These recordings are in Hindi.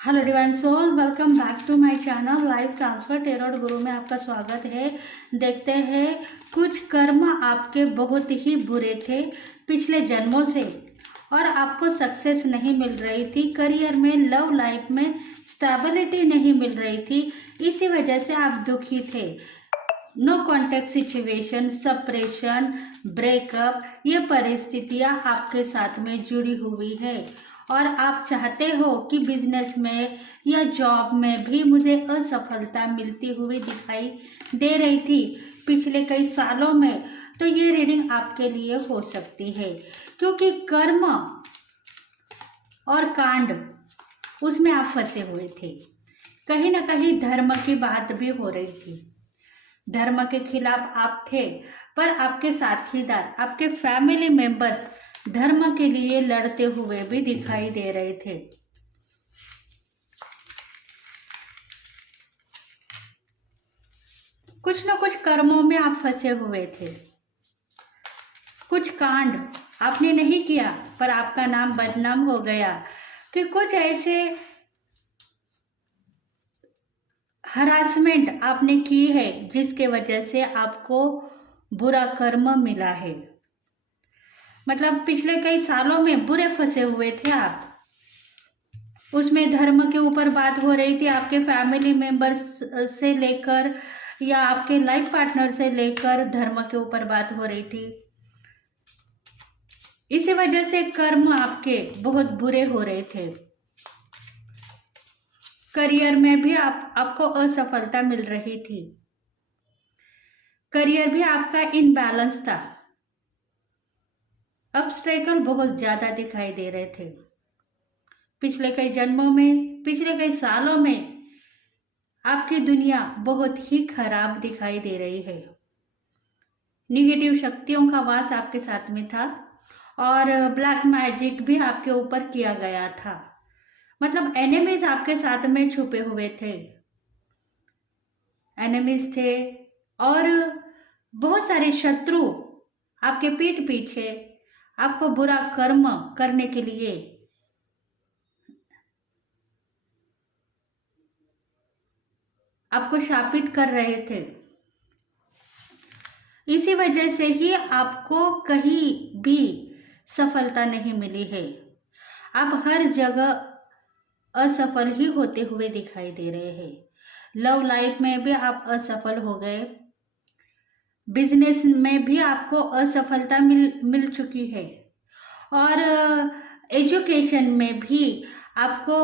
Hello divine soul, welcome back to my channel live transfer tarot guru में आपका स्वागत है। देखते हैं कुछ कर्म आपके बहुत ही बुरे थे पिछले जन्मों से और आपको सक्सेस नहीं मिल रही थी, करियर में, लव लाइफ में स्टेबिलिटी नहीं मिल रही थी, इसी वजह से आप दुखी थे। No contact situation, separation, breakup, ये परिस्थितियां आपके साथ में जुड़ी हुई है और आप चाहते हो कि बिजनेस में या जॉब में भी मुझे असफलता मिलती हुई दिखाई दे रही थी पिछले कई सालों में। तो ये रीडिंग आपके लिए हो सकती है क्योंकि कर्म और कांड उसमें आप फंसे हुए थे। कहीं ना कहीं धर्म की बात भी हो रही थी, धर्म के खिलाफ आप थे, पर आपके साथीदार, आपके फैमिली मेंबर्स धर्म के लिए लड़ते हुए भी दिखाई दे रहे थे। कुछ न कुछ कर्मों में आप फंसे हुए थे। कुछ कांड आपने नहीं किया पर आपका नाम बदनाम हो गया कि कुछ ऐसे हरासमेंट आपने की है जिसके वजह से आपको बुरा कर्म मिला है। मतलब पिछले कई सालों में बुरे फंसे हुए थे आप। उसमें धर्म के ऊपर बात हो रही थी, आपके फैमिली मेंबर्स से लेकर या आपके लाइफ पार्टनर से लेकर धर्म के ऊपर बात हो रही थी। इसी वजह से कर्म आपके बहुत बुरे हो रहे थे। करियर में भी आपको असफलता मिल रही थी। करियर भी आपका इनबैलेंस था। ऑब्स्टेकल बहुत ज्यादा दिखाई दे रहे थे पिछले कई जन्मों में, पिछले कई सालों में आपकी दुनिया बहुत ही खराब दिखाई दे रही है। निगेटिव शक्तियों का वास आपके साथ में था और ब्लैक मैजिक भी आपके ऊपर किया गया था। मतलब एनिमीज आपके साथ में छुपे हुए थे, एनिमीज थे और बहुत सारे शत्रु आपके पीठ पीछे आपको बुरा कर्म करने के लिए आपको शापित कर रहे थे। इसी वजह से ही आपको कहीं भी सफलता नहीं मिली है। आप हर जगह असफल ही होते हुए दिखाई दे रहे हैं। लव लाइफ में भी आप असफल हो गए, बिजनेस में भी आपको असफलता मिल चुकी है और एजुकेशन में भी आपको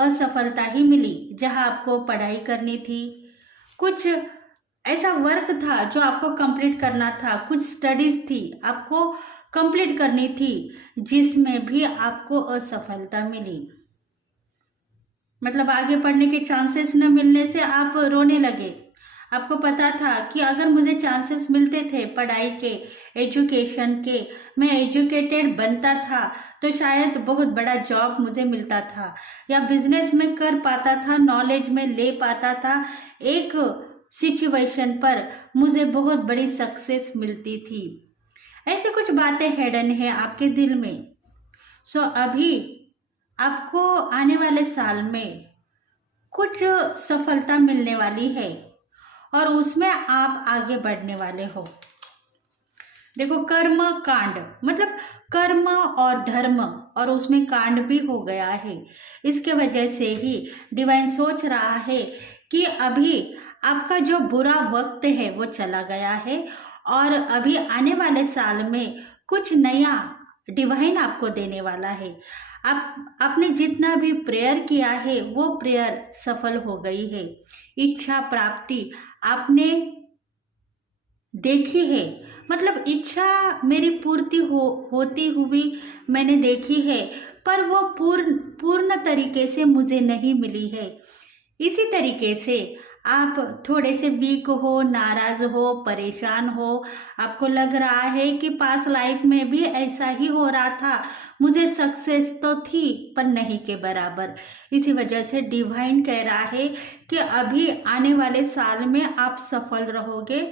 असफलता ही मिली। जहां आपको पढ़ाई करनी थी, कुछ ऐसा वर्क था जो आपको कंप्लीट करना था, कुछ स्टडीज थी आपको कंप्लीट करनी थी, जिसमें भी आपको असफलता मिली। मतलब आगे पढ़ने के चांसेस न मिलने से आप रोने लगे। आपको पता था कि अगर मुझे चांसेस मिलते थे पढ़ाई के, एजुकेशन के, मैं एजुकेटेड बनता था तो शायद बहुत बड़ा जॉब मुझे मिलता था या बिजनेस में कर पाता था, नॉलेज में ले पाता था, एक सिचुएशन पर मुझे बहुत बड़ी सक्सेस मिलती थी। ऐसे कुछ बातें हिडन है आपके दिल में। सो अभी आपको आने वाले साल में कुछ सफलता मिलने वाली है और उसमें आप आगे बढ़ने वाले हो। देखो, कर्म कांड मतलब कर्म और धर्म और उसमें कांड भी हो गया है। इसके वजह से ही डिवाइन सोच रहा है कि अभी आपका जो बुरा वक्त है वो चला गया है और अभी आने वाले साल में कुछ नया डिवाइन आपको देने वाला है। आपने जितना भी प्रेयर किया है वो प्रेयर सफल हो गई है। इच्छा प्राप्ति आपने देखी है, मतलब इच्छा मेरी पूर्ति होती हुई मैंने देखी है, पर वो पूर्ण तरीके से मुझे नहीं मिली है। इसी तरीके से आप थोड़े से वीक हो, नाराज हो, परेशान हो। आपको लग रहा है कि पास्ट लाइफ में भी ऐसा ही हो रहा था, मुझे सक्सेस तो थी पर नहीं के बराबर। इसी वजह से डिवाइन कह रहा है कि अभी आने वाले साल में आप सफल रहोगे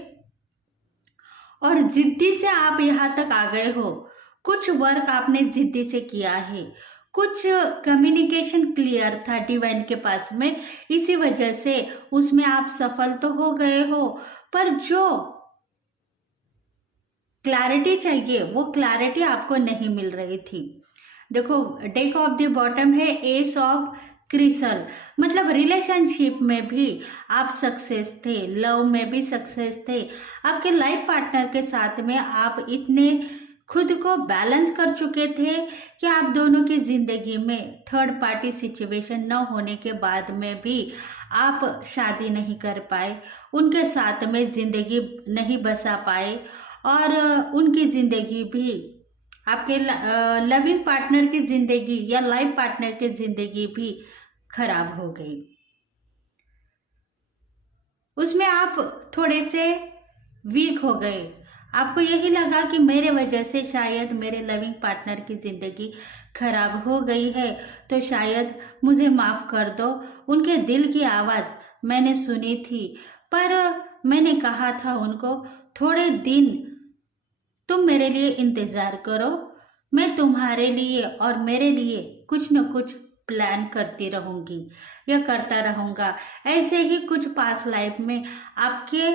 और जिद्दी से आप यहाँ तक आ गए हो। कुछ वर्क आपने जिद्दी से किया है, कुछ कम्युनिकेशन क्लियर था डिवाइन के पास में, इसी वजह से उसमें आप सफल तो हो गए हो, पर जो क्लैरिटी चाहिए वो क्लैरिटी आपको नहीं मिल रही थी। देखो डेक ऑफ द बॉटम है एस ऑफ क्रिसल, मतलब रिलेशनशिप में भी आप सक्सेस थे, लव में भी सक्सेस थे, आपके लाइफ पार्टनर के साथ में आप इतने खुद को बैलेंस कर चुके थे कि आप दोनों की जिंदगी में थर्ड पार्टी सिचुएशन न होने के बाद में भी आप शादी नहीं कर पाए, उनके साथ में जिंदगी नहीं बसा पाए, और उनकी जिंदगी भी आपके लविंग पार्टनर की जिंदगी या लाइफ पार्टनर की जिंदगी भी खराब हो गई। उसमें आप थोड़े से वीक हो गए, आपको यही लगा कि मेरे वजह से शायद मेरे लविंग पार्टनर की जिंदगी खराब हो गई है, तो शायद मुझे माफ कर दो। उनके दिल की आवाज़ मैंने सुनी थी, पर मैंने कहा था उनको थोड़े दिन तुम मेरे लिए इंतज़ार करो, मैं तुम्हारे लिए और मेरे लिए कुछ न कुछ प्लान करती रहूँगी या करता रहूँगा। ऐसे ही कुछ पास लाइफ में आपके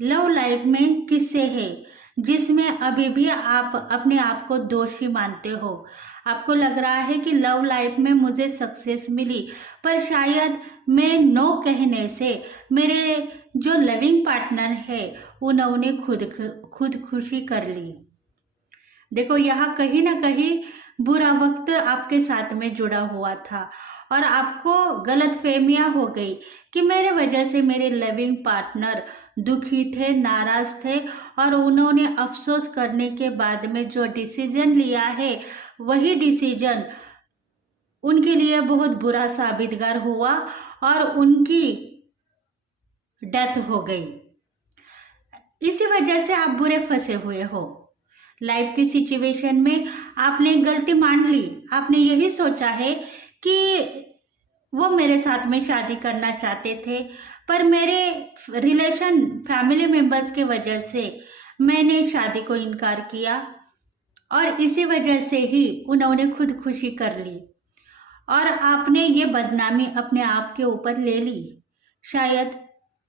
लव लाइफ में किस्से हैं जिसमें अभी भी आप अपने आप को दोषी मानते हो। आपको लग रहा है कि लव लाइफ में मुझे सक्सेस मिली, पर शायद मैं नो कहने से मेरे जो लविंग पार्टनर है उन्होंने खुदकुशी कर ली। देखो यहाँ कहीं ना कहीं बुरा वक्त आपके साथ में जुड़ा हुआ था और आपको गलतफहमियां हो गई कि मेरे वजह से मेरे लविंग पार्टनर दुखी थे, नाराज थे, और उन्होंने अफसोस करने के बाद में जो डिसीजन लिया है वही डिसीजन उनके लिए बहुत बुरा साबितगार हुआ और उनकी डेथ हो गई। इसी वजह से आप बुरे फंसे हुए हो। लाइफ की सिचुएशन में आपने गलती मान ली, आपने यही सोचा है कि वो मेरे साथ में शादी करना चाहते थे, पर मेरे रिलेशन फैमिली मेंबर्स के वजह से मैंने शादी को इनकार किया और इसी वजह से ही उन्होंने खुदकुशी कर ली और आपने ये बदनामी अपने आप के ऊपर ले ली। शायद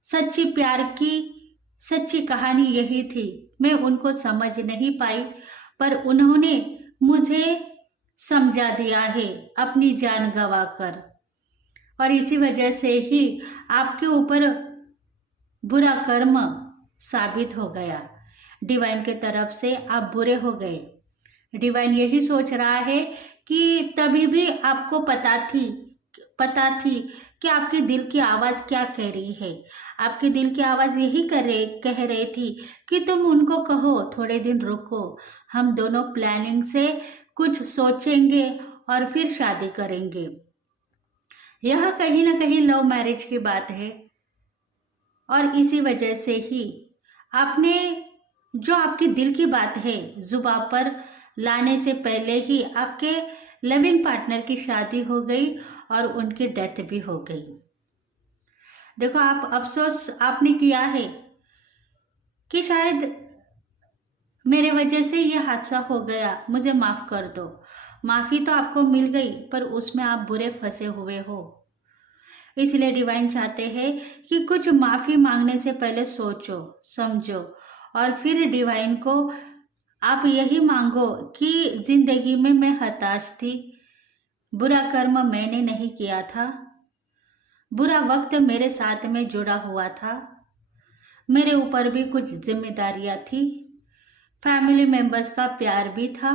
सच्ची प्यार की सच्ची कहानी यही थी, मैं उनको समझ नहीं पाई, पर उन्होंने मुझे समझा दिया है अपनी जान गंवाकर, और इसी वजह से ही आपके ऊपर बुरा कर्म साबित हो गया। डिवाइन के तरफ से आप बुरे हो गए। डिवाइन यही सोच रहा है कि तभी भी आपको पता थी कि आपके दिल की आवाज़ क्या कह रही है। आपके दिल की आवाज़ यही कह रही थी कि तुम उनको कहो थोड़े दिन रुको, हम दोनों प्लानिंग से कुछ सोचेंगे और फिर शादी करेंगे। यह कहीं ना कहीं लव मैरिज की बात है और इसी वजह से ही आपने जो आपके दिल की बात है जुबान पर लाने से पहले ही आपके लविंग पार्टनर की शादी हो गई और उनकी डेथ भी हो गई। देखो आप अफसोस आपने किया है कि शायद मेरे वजह से ये हादसा हो गया, मुझे माफ़ कर दो। माफ़ी तो आपको मिल गई पर उसमें आप बुरे फंसे हुए हो। इसलिए डिवाइन चाहते हैं कि कुछ माफ़ी मांगने से पहले सोचो समझो और फिर डिवाइन को आप यही मांगो कि जिंदगी में मैं हताश थी, बुरा कर्म मैंने नहीं किया था, बुरा वक्त मेरे साथ में जुड़ा हुआ था, मेरे ऊपर भी कुछ जिम्मेदारियां थी, फैमिली मेंबर्स का प्यार भी था।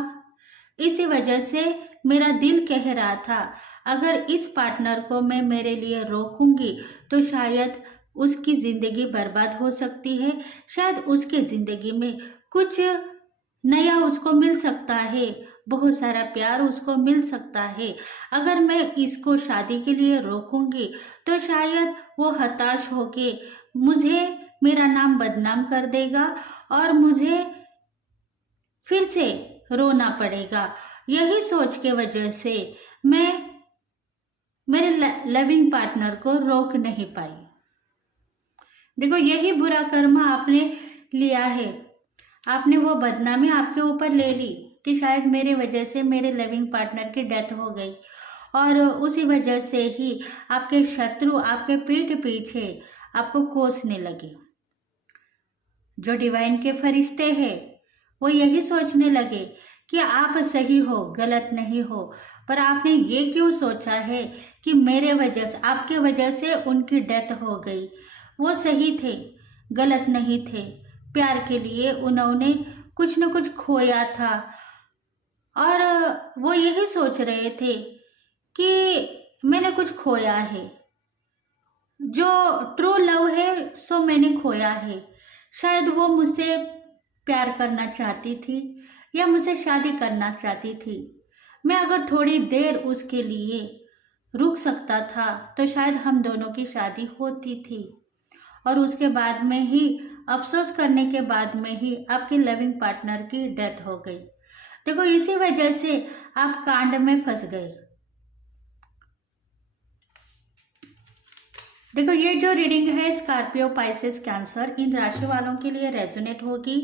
इसी वजह से मेरा दिल कह रहा था अगर इस पार्टनर को मैं मेरे लिए रोकूंगी तो शायद उसकी ज़िंदगी बर्बाद हो सकती है, शायद उसके ज़िंदगी में कुछ नया उसको मिल सकता है, बहुत सारा प्यार उसको मिल सकता है। अगर मैं इसको शादी के लिए रोकूंगी तो शायद वो हताश होके मुझे मेरा नाम बदनाम कर देगा और मुझे फिर से रोना पड़ेगा। यही सोच के वजह से मैं मेरे लविंग पार्टनर को रोक नहीं पाई। देखो यही बुरा कर्म आपने लिया है, आपने वो बदनामी आपके ऊपर ले ली। कि शायद मेरे वजह से मेरे लिविंग पार्टनर की डेथ हो गई, और उसी वजह से ही आपके शत्रु आपके पीठ पीछे आपको कोसने लगे। जो डिवाइन के फरिश्ते हैं वो यही सोचने लगे कि आप सही हो, गलत नहीं हो, पर आपने ये क्यों सोचा है कि मेरे वजह से, आपके वजह से उनकी डेथ हो गई। वो सही थे, गलत नहीं थे। प्यार के लिए उन्होंने कुछ न कुछ खोया था, और वो यही सोच रहे थे कि मैंने कुछ खोया है, जो ट्रू लव है सो मैंने खोया है। शायद वो मुझसे प्यार करना चाहती थी या मुझसे शादी करना चाहती थी। मैं अगर थोड़ी देर उसके लिए रुक सकता था तो शायद हम दोनों की शादी होती थी, और उसके बाद में ही, अफसोस करने के बाद में ही आपके लिविंग पार्टनर की डेथ हो गई। देखो, इसी वजह से आप कांड में फंस गए। देखो, ये जो रीडिंग है स्कॉर्पियो, पाइसेस, कैंसर, इन राशि वालों के लिए रेजोनेट होगी।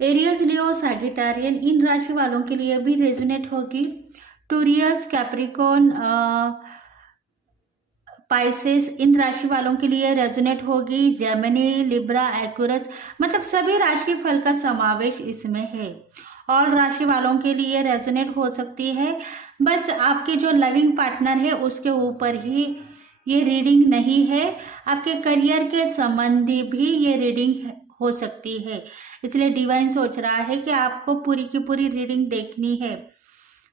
एरियस, लियो, सैजिटेरियन, इन राशि वालों के लिए भी रेजोनेट होगी। टोरियस, कैप्रिकॉर्न, पाइसेस, इन राशि वालों के लिए रेजोनेट होगी। जेमिनी, लिब्रा, एक्वेरियस, मतलब सभी राशि फल का समावेश इसमें है। ऑल राशि वालों के लिए रेजोनेट हो सकती है। बस आपके जो लिविंग पार्टनर है उसके ऊपर ही ये रीडिंग नहीं है, आपके करियर के संबंधी भी ये रीडिंग हो सकती है। इसलिए डिवाइन सोच रहा है कि आपको पूरी की पूरी रीडिंग देखनी है,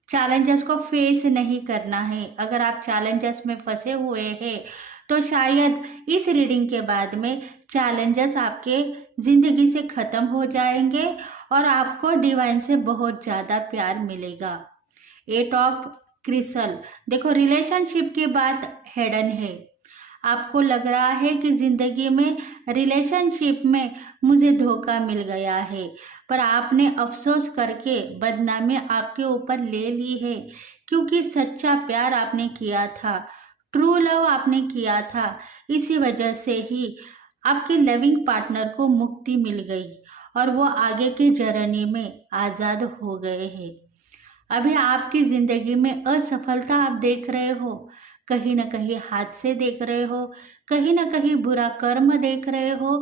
चैलेंजेस को फेस नहीं करना है। अगर आप चैलेंजेस में फंसे हुए हैं तो शायद इस रीडिंग के बाद में चैलेंजेस आपके ज़िंदगी से ख़त्म हो जाएंगे और आपको डिवाइन से बहुत ज़्यादा प्यार मिलेगा। 8 ऑफ क्रिस्टल, देखो रिलेशनशिप की बात हेडन है। आपको लग रहा है कि ज़िंदगी में रिलेशनशिप में मुझे धोखा मिल गया है, पर आपने अफसोस करके बदनामी आपके ऊपर ले ली है, क्योंकि सच्चा प्यार आपने किया था, ट्रू लव आपने किया था। इसी वजह से ही आपके लिविंग पार्टनर को मुक्ति मिल गई और वो आगे के जर्नी में आज़ाद हो गए हैं। अभी आपकी ज़िंदगी में असफलता आप देख रहे हो, कहीं ना कहीं हादसे देख रहे हो, कहीं ना कहीं बुरा कर्म देख रहे हो,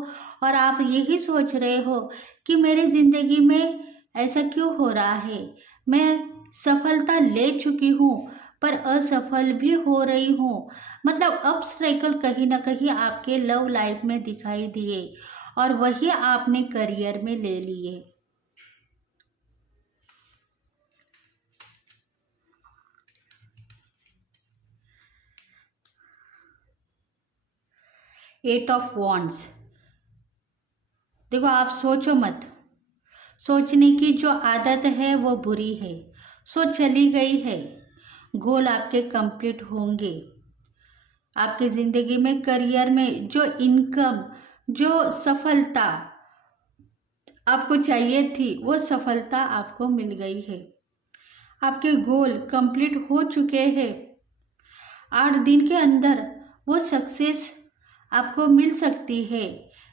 और आप यही सोच रहे हो कि मेरी ज़िंदगी में ऐसा क्यों हो रहा है। मैं सफलता ले चुकी हूँ पर असफल भी हो रही हूँ। मतलब ऑब्स्टेकल कहीं ना कहीं आपके लव लाइफ में दिखाई दिए और वही आपने करियर में ले लिए। एट ऑफ वॉन्ड्स, देखो आप सोचो मत, सोचने की जो आदत है वो बुरी है, सो चली गई है। गोल आपके कंप्लीट होंगे। आपकी ज़िंदगी में करियर में जो इनकम, जो सफलता आपको चाहिए थी वो सफलता आपको मिल गई है। आपके गोल कंप्लीट हो चुके हैं। 8 दिन के अंदर वो सक्सेस आपको मिल सकती है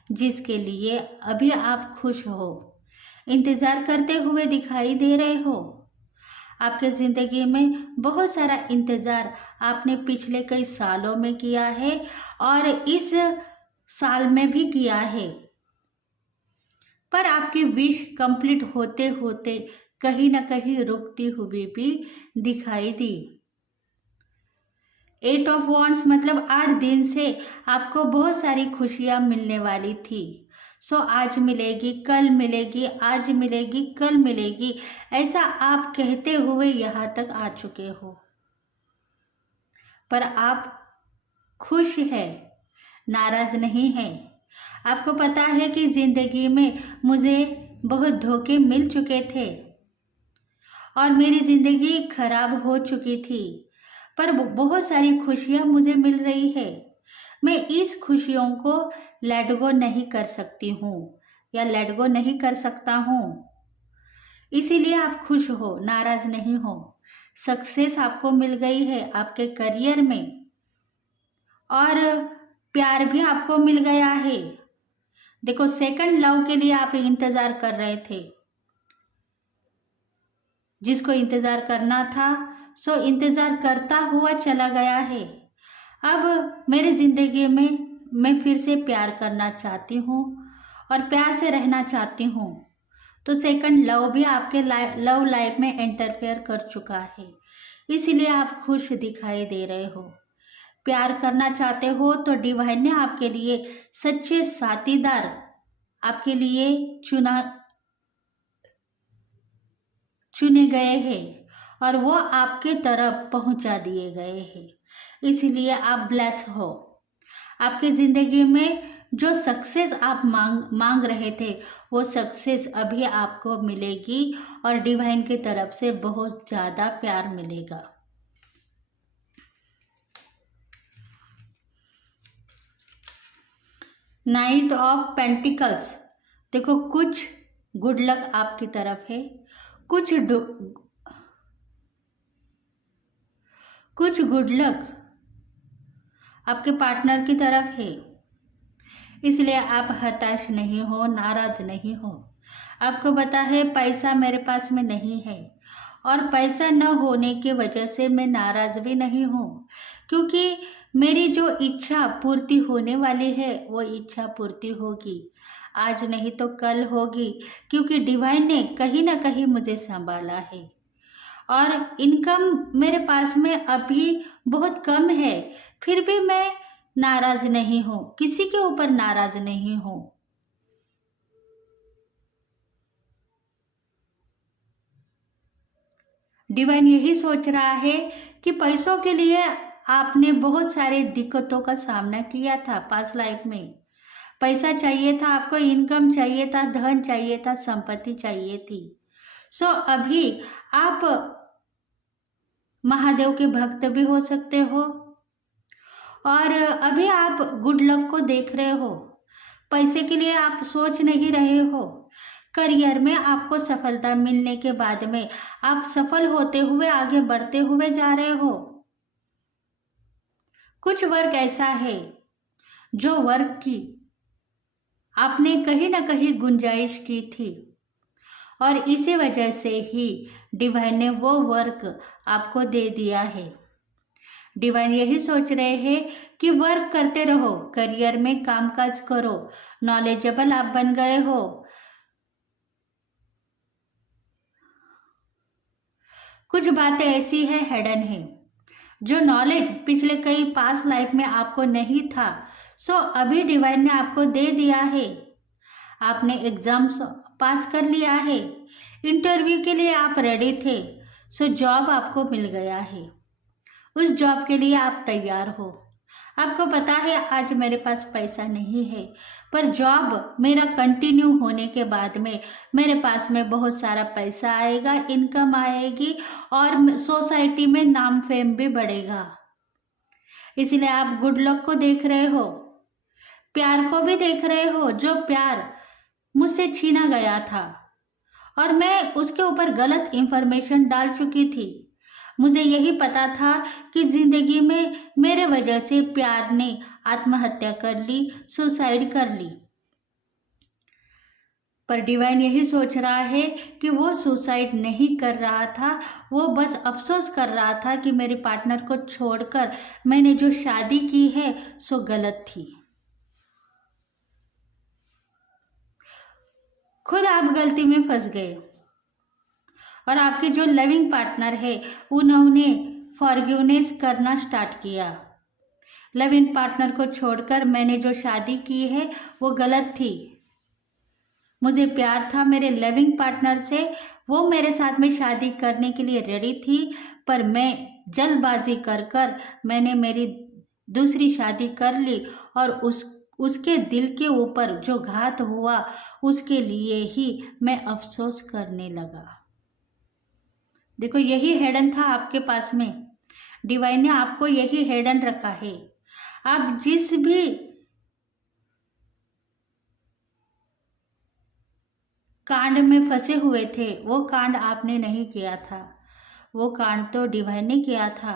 जिसके लिए अभी आप खुश हो, इंतज़ार करते हुए दिखाई दे रहे हो। आपके ज़िंदगी में बहुत सारा इंतज़ार आपने पिछले कई सालों में किया है और इस साल में भी किया है, पर आपकी विश कंप्लीट होते होते कहीं ना कहीं रुकती हुई भी दिखाई दी। 8 ऑफ वॉन्ड्स मतलब 8 दिन से आपको बहुत सारी खुशियाँ मिलने वाली थी। सो आज मिलेगी, कल मिलेगी, आज मिलेगी, कल मिलेगी, ऐसा आप कहते हुए यहाँ तक आ चुके हो, पर आप खुश हैं, नाराज़ नहीं हैं। आपको पता है कि ज़िंदगी में मुझे बहुत धोखे मिल चुके थे और मेरी ज़िंदगी खराब हो चुकी थी, पर बहुत सारी खुशियाँ मुझे मिल रही है। मैं इस खुशियों को लेट गो नहीं कर सकती हूँ या लेट गो नहीं कर सकता हूँ। इसीलिए आप खुश हो, नाराज़ नहीं हो। सक्सेस आपको मिल गई है आपके करियर में और प्यार भी आपको मिल गया है। देखो, सेकंड लव के लिए आप इंतज़ार कर रहे थे, जिसको इंतज़ार करना था सो इंतज़ार करता हुआ चला गया है। अब मेरी ज़िंदगी में मैं फिर से प्यार करना चाहती हूँ और प्यार से रहना चाहती हूँ। तो सेकंड लव भी आपके लव लाइफ में इंटरफेयर कर चुका है, इसीलिए आप खुश दिखाई दे रहे हो। प्यार करना चाहते हो तो डिवाइन ने आपके लिए सच्चे साथीदार आपके लिए चुने गए हैं और वो आपके तरफ पहुंचा दिए गए हैं, इसीलिए आप ब्लेस हो। आपकी ज़िंदगी में जो सक्सेस आप मांग रहे थे वो सक्सेस अभी आपको मिलेगी और डिवाइन की तरफ से बहुत ज़्यादा प्यार मिलेगा। नाइट ऑफ पेंटिकल्स, देखो कुछ गुड लक आपकी तरफ है, कुछ गुड लक आपके पार्टनर की तरफ है, इसलिए आप हताश नहीं हो, नाराज नहीं हो। आपको पता है पैसा मेरे पास में नहीं है और पैसा न होने की वजह से मैं नाराज भी नहीं हूँ, क्योंकि मेरी जो इच्छा पूर्ति होने वाली है वो इच्छा पूर्ति होगी, आज नहीं तो कल होगी, क्योंकि डिवाइन ने कहीं ना कहीं मुझे संभाला है। और इनकम मेरे पास में अभी बहुत कम है, फिर भी मैं नाराज नहीं हूँ, किसी के ऊपर नाराज नहीं हूँ। डिवाइन यही सोच रहा है कि पैसों के लिए आपने बहुत सारे दिक्कतों का सामना किया था पास्ट लाइफ में। पैसा चाहिए था आपको, इनकम चाहिए था, धन चाहिए था, संपत्ति चाहिए थी। सो अभी आप महादेव के भक्त भी हो सकते हो और अभी आप गुड लक को देख रहे हो। पैसे के लिए आप सोच नहीं रहे हो। करियर में आपको सफलता मिलने के बाद में आप सफल होते हुए आगे बढ़ते हुए जा रहे हो। कुछ वर्क ऐसा है जो वर्क की आपने कहीं ना कहीं गुंजाइश की थी और इसी वजह से ही डिवाइन ने वो वर्क आपको दे दिया है। डिवाइन यही सोच रहे हैं कि वर्क करते रहो, करियर में कामकाज करो, नॉलेजेबल आप बन गए हो। कुछ बातें ऐसी है हिडन है जो नॉलेज पिछले कई पास्ट लाइफ में आपको नहीं था, सो अभी डिवाइन ने आपको दे दिया है। आपने एग्जाम्स पास कर लिया है, इंटरव्यू के लिए आप रेडी थे, सो जॉब आपको मिल गया है। उस जॉब के लिए आप तैयार हो। आपको पता है आज मेरे पास पैसा नहीं है, पर जॉब मेरा कंटिन्यू होने के बाद में मेरे पास में बहुत सारा पैसा आएगा, इनकम आएगी और सोसाइटी में नाम फेम भी बढ़ेगा। इसलिए आप गुड लक को देख रहे हो, प्यार को भी देख रहे हो, जो प्यार मुझसे छीना गया था और मैं उसके ऊपर गलत इंफॉर्मेशन डाल चुकी थी। मुझे यही पता था कि जिंदगी में मेरे वजह से प्यार ने आत्महत्या कर ली, सुसाइड कर ली, पर डिवाइन यही सोच रहा है कि वो सुसाइड नहीं कर रहा था, वो बस अफसोस कर रहा था कि मेरे पार्टनर को छोड़कर मैंने जो शादी की है सो गलत थी। खुद आप गलती में फंस गए और आपके जो लविंग पार्टनर है उन्होंने फॉरगिवनेस करना स्टार्ट किया। लविंग पार्टनर को छोड़कर मैंने जो शादी की है वो गलत थी। मुझे प्यार था मेरे लविंग पार्टनर से, वो मेरे साथ में शादी करने के लिए रेडी थी, पर मैं जल्दबाजी कर मैंने मेरी दूसरी शादी कर ली और उसके दिल के ऊपर जो घात हुआ उसके लिए ही मैं अफसोस करने लगा। देखो यही हिडन था आपके पास में, डिवाइन ने आपको यही हिडन रखा है। आप जिस भी कांड में फंसे हुए थे वो कांड आपने नहीं किया था, वो कांड तो डिवाइन ने किया था।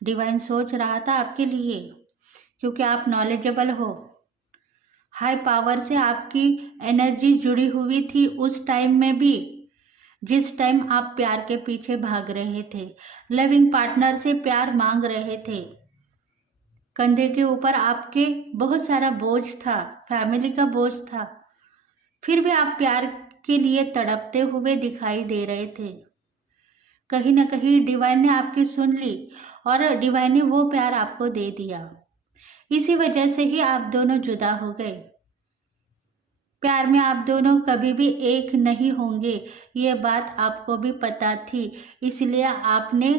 डिवाइन सोच रहा था आपके लिए, क्योंकि आप नॉलेजेबल हो, हाई पावर से आपकी एनर्जी जुड़ी हुई थी उस टाइम में भी जिस टाइम आप प्यार के पीछे भाग रहे थे, लविंग पार्टनर से प्यार मांग रहे थे, कंधे के ऊपर आपके बहुत सारा बोझ था, फैमिली का बोझ था, फिर भी आप प्यार के लिए तड़पते हुए दिखाई दे रहे थे। कहीं ना कहीं डिवाइन ने आपकी सुन ली और डिवाइन ने वो प्यार आपको दे दिया। इसी वजह से ही आप दोनों जुदा हो गए। प्यार में आप दोनों कभी भी एक नहीं होंगे, ये बात आपको भी पता थी, इसलिए आपने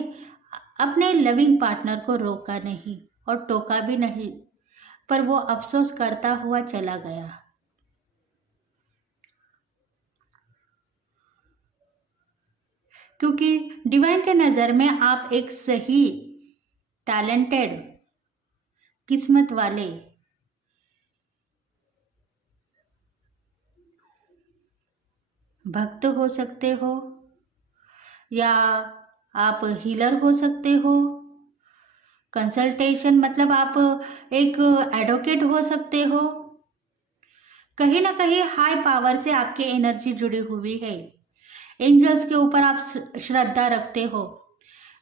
अपने लविंग पार्टनर को रोका नहीं और टोका भी नहीं, पर वो अफसोस करता हुआ चला गया। क्योंकि डिवाइन के नज़र में आप एक सही, टैलेंटेड, किस्मत वाले, भक्त हो सकते हो, या आप हीलर हो सकते हो, कंसल्टेशन मतलब आप एक एडवोकेट हो सकते हो। कहीं ना कहीं हाई पावर से आपकी एनर्जी जुड़ी हुई है। एंजल्स के ऊपर आप श्रद्धा रखते हो,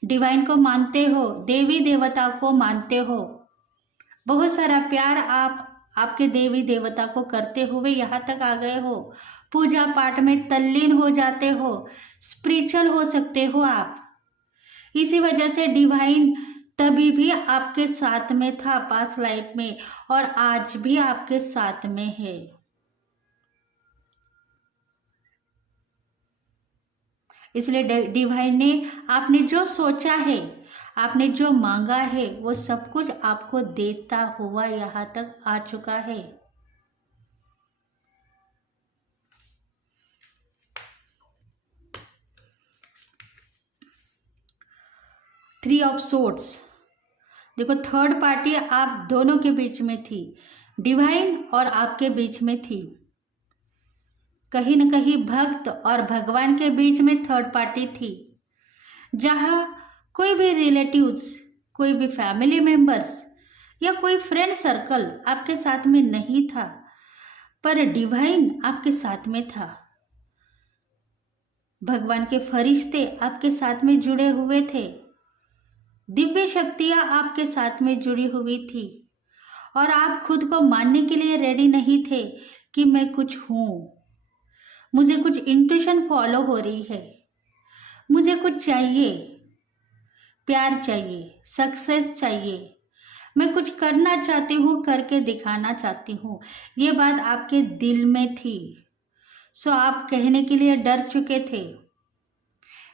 डिवाइन को मानते हो, देवी देवता को मानते हो। बहुत सारा प्यार आप आपके देवी देवता को करते हुए यहाँ तक आ गए हो। पूजा पाठ में तल्लीन हो जाते हो, स्पिरिचुअल हो सकते हो आप। इसी वजह से डिवाइन तभी भी आपके साथ में था पास्ट लाइफ में, और आज भी आपके साथ में है। इसलिए डिवाइन ने आपने जो सोचा है, आपने जो मांगा है, वो सब कुछ आपको देता हुआ यहाँ तक आ चुका है। थ्री ऑफ सोर्ड्स, देखो थर्ड पार्टी आप दोनों के बीच में थी, डिवाइन और आपके बीच में थी। कहीं न कहीं भक्त और भगवान के बीच में थर्ड पार्टी थी, जहाँ कोई भी रिलेटिव्स, कोई भी फैमिली मेंबर्स या कोई फ्रेंड सर्कल आपके साथ में नहीं था, पर डिवाइन आपके साथ में था। भगवान के फरिश्ते आपके साथ में जुड़े हुए थे, दिव्य शक्तियाँ आपके साथ में जुड़ी हुई थी, और आप खुद को मानने के लिए रेडी नहीं थे कि मैं कुछ हूँ, मुझे कुछ इंट्यूशन फॉलो हो रही है, मुझे कुछ चाहिए, प्यार चाहिए, सक्सेस चाहिए, मैं कुछ करना चाहती हूँ, करके दिखाना चाहती हूँ। ये बात आपके दिल में थी, सो आप कहने के लिए डर चुके थे।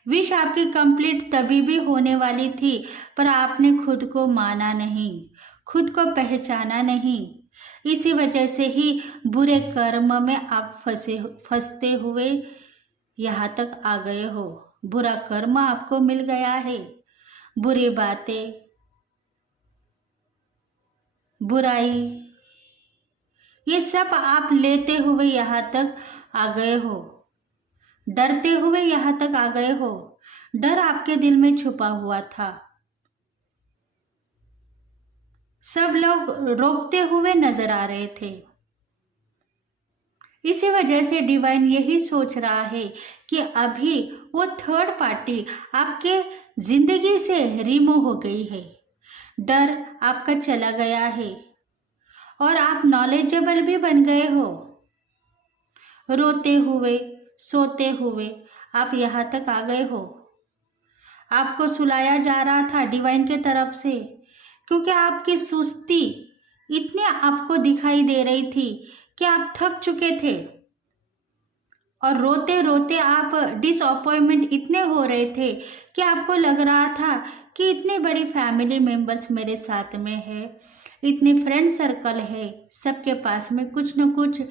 विश आपकी कंप्लीट तभी भी होने वाली थी, पर आपने खुद को माना नहीं, खुद को पहचाना नहीं। इसी वजह से ही बुरे कर्म में आप फंसते हुए यहाँ तक आ गए हो। बुरा कर्म आपको मिल गया है, बुरी बातें, बुराई, ये सब आप लेते हुए यहाँ तक आ गए हो, डरते हुए यहाँ तक आ गए हो। डर आपके दिल में छुपा हुआ था, सब लोग रोकते हुए नजर आ रहे थे। इसी वजह से डिवाइन यही सोच रहा है कि अभी वो थर्ड पार्टी आपके जिंदगी से रिमूव हो गई है, डर आपका चला गया है, और आप नॉलेजेबल भी बन गए हो। रोते हुए, सोते हुए आप यहाँ तक आ गए हो। आपको सुलाया जा रहा था डिवाइन के तरफ से, क्योंकि आपकी सुस्ती इतनी आपको दिखाई दे रही थी कि आप थक चुके थे, और रोते रोते आप डिसअपॉइंटमेंट इतने हो रहे थे कि आपको लग रहा था कि इतनी बड़ी फैमिली मेंबर्स मेरे साथ में है, इतने फ्रेंड सर्कल है, सबके पास में कुछ न कुछ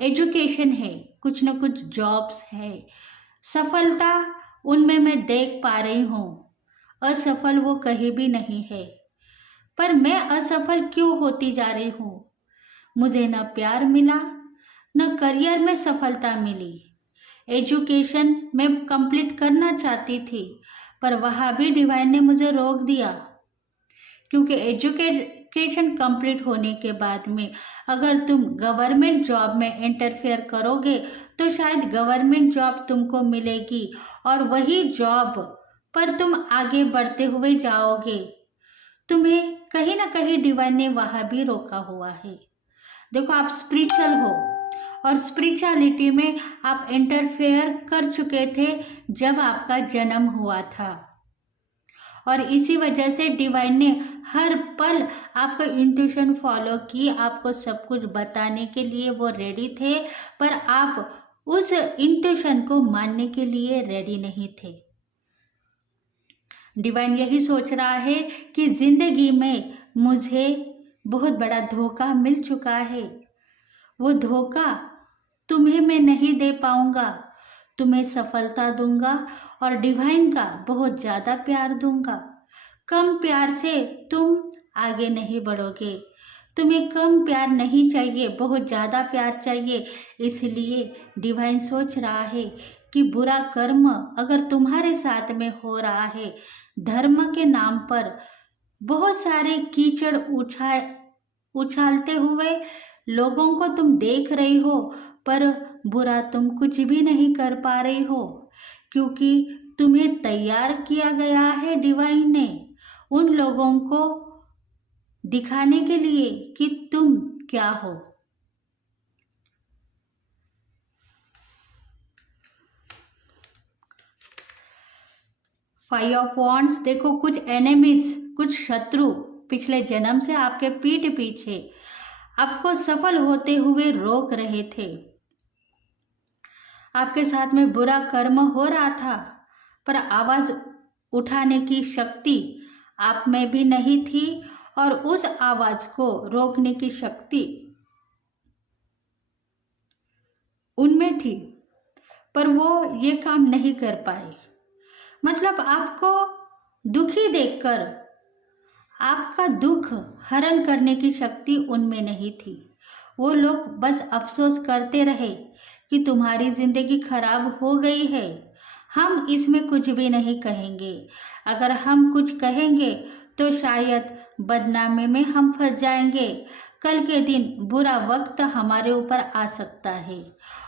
एजुकेशन है, कुछ न कुछ जॉब्स है, सफलता उनमें मैं देख पा रही हूँ, असफल वो कहीं भी नहीं है। पर मैं असफल क्यों होती जा रही हूँ? मुझे न प्यार मिला, न करियर में सफलता मिली। एजुकेशन मैं कंप्लीट करना चाहती थी, पर वहाँ भी डिवाइन ने मुझे रोक दिया। क्योंकि एजुकेशन कंप्लीट होने के बाद में अगर तुम गवर्नमेंट जॉब में इंटरफेयर करोगे तो शायद गवर्नमेंट जॉब तुमको मिलेगी और वही जॉब पर तुम आगे बढ़ते हुए जाओगे। तुम्हें कहीं ना कहीं डिवाइन ने वहाँ भी रोका हुआ है। देखो, आप स्पिरिचुअल हो और स्पिरिचुअलिटी में आप इंटरफेयर कर चुके थे जब आपका जन्म हुआ था, और इसी वजह से डिवाइन ने हर पल आपका इंट्यूशन फॉलो की, आपको सब कुछ बताने के लिए वो रेडी थे, पर आप उस इंट्यूशन को मानने के लिए रेडी नहीं थे। डिवाइन यही सोच रहा है कि जिंदगी में मुझे बहुत बड़ा धोखा मिल चुका है, वो धोखा तुम्हें मैं नहीं दे पाऊंगा, तुम्हें सफलता दूंगा और डिवाइन का बहुत ज़्यादा प्यार दूंगा। कम प्यार से तुम आगे नहीं बढ़ोगे, तुम्हें कम प्यार नहीं चाहिए, बहुत ज़्यादा प्यार चाहिए। इसलिए डिवाइन सोच रहा है कि बुरा कर्म अगर तुम्हारे साथ में हो रहा है, धर्म के नाम पर बहुत सारे कीचड़ उछालते हुए लोगों को तुम देख रही हो, पर बुरा तुम कुछ भी नहीं कर पा रही हो, क्योंकि तुम्हें तैयार किया गया है डिवाइन ने उन लोगों को दिखाने के लिए कि तुम क्या हो। फाइव ऑफ वॉन्ड्स, देखो कुछ एनिमीज, कुछ शत्रु पिछले जन्म से आपके पीठ पीछे आपको सफल होते हुए रोक रहे थे। आपके साथ में बुरा कर्म हो रहा था, पर आवाज उठाने की शक्ति आप में भी नहीं थी और उस आवाज को रोकने की शक्ति उनमें थी, पर वो ये काम नहीं कर पाए। मतलब आपको दुखी देखकर आपका दुख हरण करने की शक्ति उनमें नहीं थी। वो लोग बस अफसोस करते रहे कि तुम्हारी जिंदगी खराब हो गई है, हम इसमें कुछ भी नहीं कहेंगे, अगर हम कुछ कहेंगे तो शायद बदनामी में हम फंस जाएंगे, कल के दिन बुरा वक्त हमारे ऊपर आ सकता है।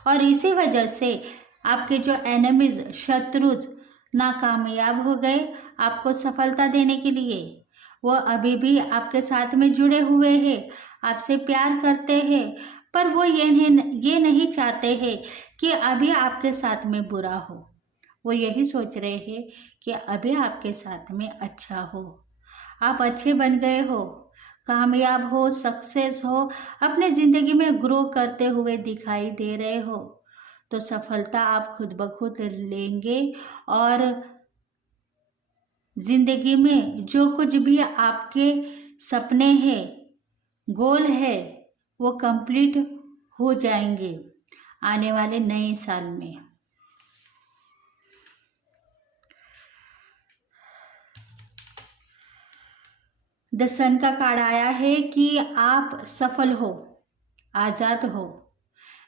और इसी वजह से आपके जो एनिमीज, शत्रुज नाकामयाब हो गए आपको सफलता देने के लिए। वो अभी भी आपके साथ में जुड़े हुए हैं, आपसे प्यार करते हैं, पर वो ये नहीं चाहते हैं कि अभी आपके साथ में बुरा हो। वो यही सोच रहे हैं कि अभी आपके साथ में अच्छा हो, आप अच्छे बन गए हो, कामयाब हो, सक्सेस हो, अपने ज़िंदगी में ग्रो करते हुए दिखाई दे रहे हो, तो सफलता आप खुद ब खुद लेंगे और जिंदगी में जो कुछ भी आपके सपने हैं, गोल है, वो कंप्लीट हो जाएंगे आने वाले नए साल में। द सन का कार्ड आया है कि आप सफल हो, आज़ाद हो,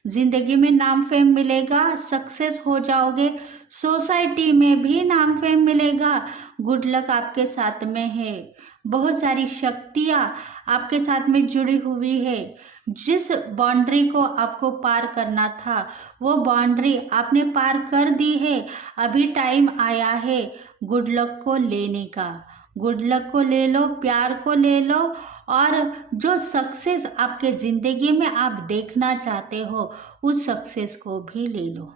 जिंदगी में नाम फेम मिलेगा, सक्सेस हो जाओगे, सोसाइटी में भी नाम फेम मिलेगा, गुड लक आपके साथ में है, बहुत सारी शक्तियाँ आपके साथ में जुड़ी हुई है। जिस बाउंड्री को आपको पार करना था वो बाउंड्री आपने पार कर दी है, अभी टाइम आया है गुड लक को लेने का। गुड लक को ले लो, प्यार को ले लो, और जो सक्सेस आपके ज़िंदगी में आप देखना चाहते हो उस सक्सेस को भी ले लो।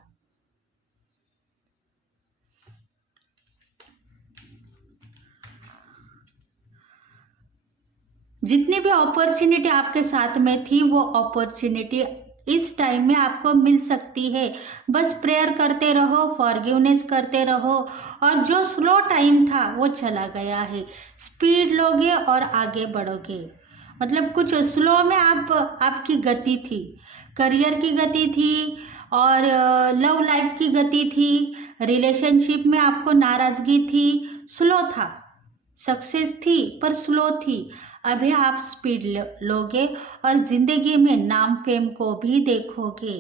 जितनी भी अपॉर्चुनिटी आपके साथ में थी वो अपॉर्चुनिटी इस टाइम में आपको मिल सकती है। बस प्रेयर करते रहो, फॉरगिवनेस करते रहो, और जो स्लो टाइम था वो चला गया है, स्पीड लोगे और आगे बढ़ोगे। मतलब कुछ स्लो में आपकी गति थी, करियर की गति थी और लव लाइफ की गति थी, रिलेशनशिप में आपको नाराज़गी थी, स्लो था, सक्सेस थी पर स्लो थी। अभी आप स्पीड लोगे और जिंदगी में नाम फेम को भी देखोगे।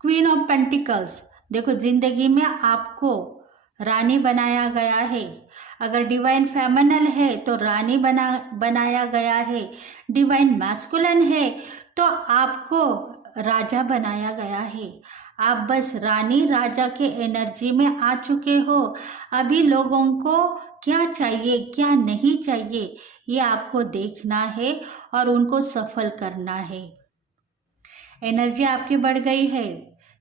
क्वीन ऑफ पेंटिकल्स, देखो, जिंदगी में आपको रानी बनाया गया है। अगर डिवाइन फेमिनल है तो रानी बनाया गया है। डिवाइन मैस्कुलिन है तो आपको राजा बनाया गया है। आप बस रानी राजा के एनर्जी में आ चुके हो। अभी लोगों को क्या चाहिए क्या नहीं चाहिए ये आपको देखना है और उनको सफल करना है। एनर्जी आपकी बढ़ गई है।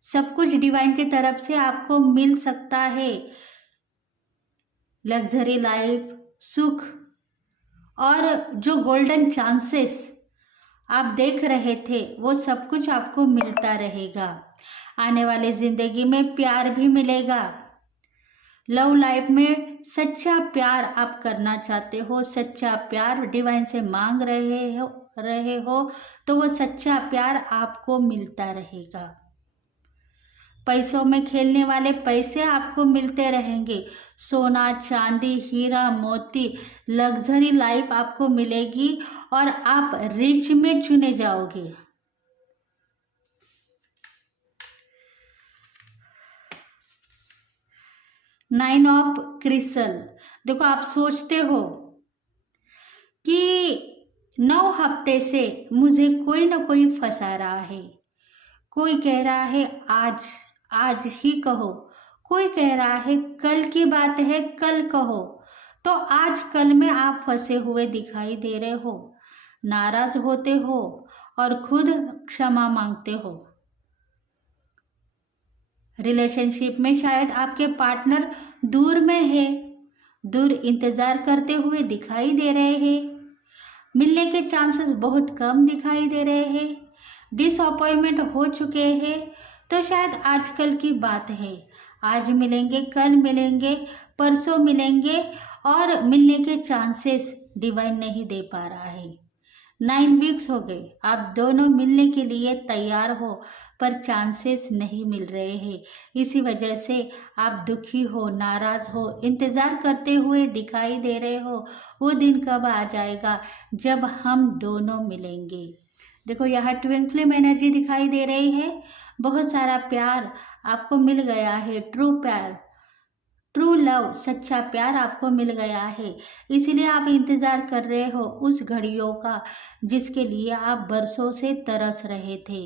सब कुछ डिवाइन की तरफ से आपको मिल सकता है। लग्जरी लाइफ, सुख और जो गोल्डन चांसेस आप देख रहे थे वो सब कुछ आपको मिलता रहेगा। आने वाले जिंदगी में प्यार भी मिलेगा। लव लाइफ में सच्चा प्यार आप करना चाहते हो, सच्चा प्यार डिवाइन से मांग रहे हो तो वो सच्चा प्यार आपको मिलता रहेगा। पैसों में खेलने वाले पैसे आपको मिलते रहेंगे। सोना चांदी हीरा मोती लग्जरी लाइफ आपको मिलेगी और आप रिच में चुने जाओगे। नाइन ऑफ क्रिस्टल, देखो आप सोचते हो कि 9 हफ्ते से मुझे कोई ना कोई फंसा रहा है। कोई कह रहा है आज ही कहो, कोई कह रहा है कल की बात है कल कहो। तो आज कल में आप फंसे हुए दिखाई दे रहे हो, नाराज होते हो और खुद क्षमा मांगते हो। रिलेशनशिप में शायद आपके पार्टनर दूर में है, दूर इंतजार करते हुए दिखाई दे रहे हैं। मिलने के चांसेस बहुत कम दिखाई दे रहे हैं। डिसअपॉइंटमेंट हो चुके हैं। तो शायद आजकल की बात है, आज मिलेंगे कल मिलेंगे परसों मिलेंगे और मिलने के चांसेस डिवाइन नहीं दे पा रहा है। 9 वीक्स हो गए, आप दोनों मिलने के लिए तैयार हो पर चांसेस नहीं मिल रहे हैं। इसी वजह से आप दुखी हो, नाराज हो, इंतज़ार करते हुए दिखाई दे रहे हो। वो दिन कब आ जाएगा जब हम दोनों मिलेंगे। देखो यहाँ ट्विन फ्लेम एनर्जी दिखाई दे रही है। बहुत सारा प्यार आपको मिल गया है। ट्रू प्यार, ट्रू लव, सच्चा प्यार आपको मिल गया है। इसीलिए आप इंतज़ार कर रहे हो उस घड़ियों का जिसके लिए आप बरसों से तरस रहे थे,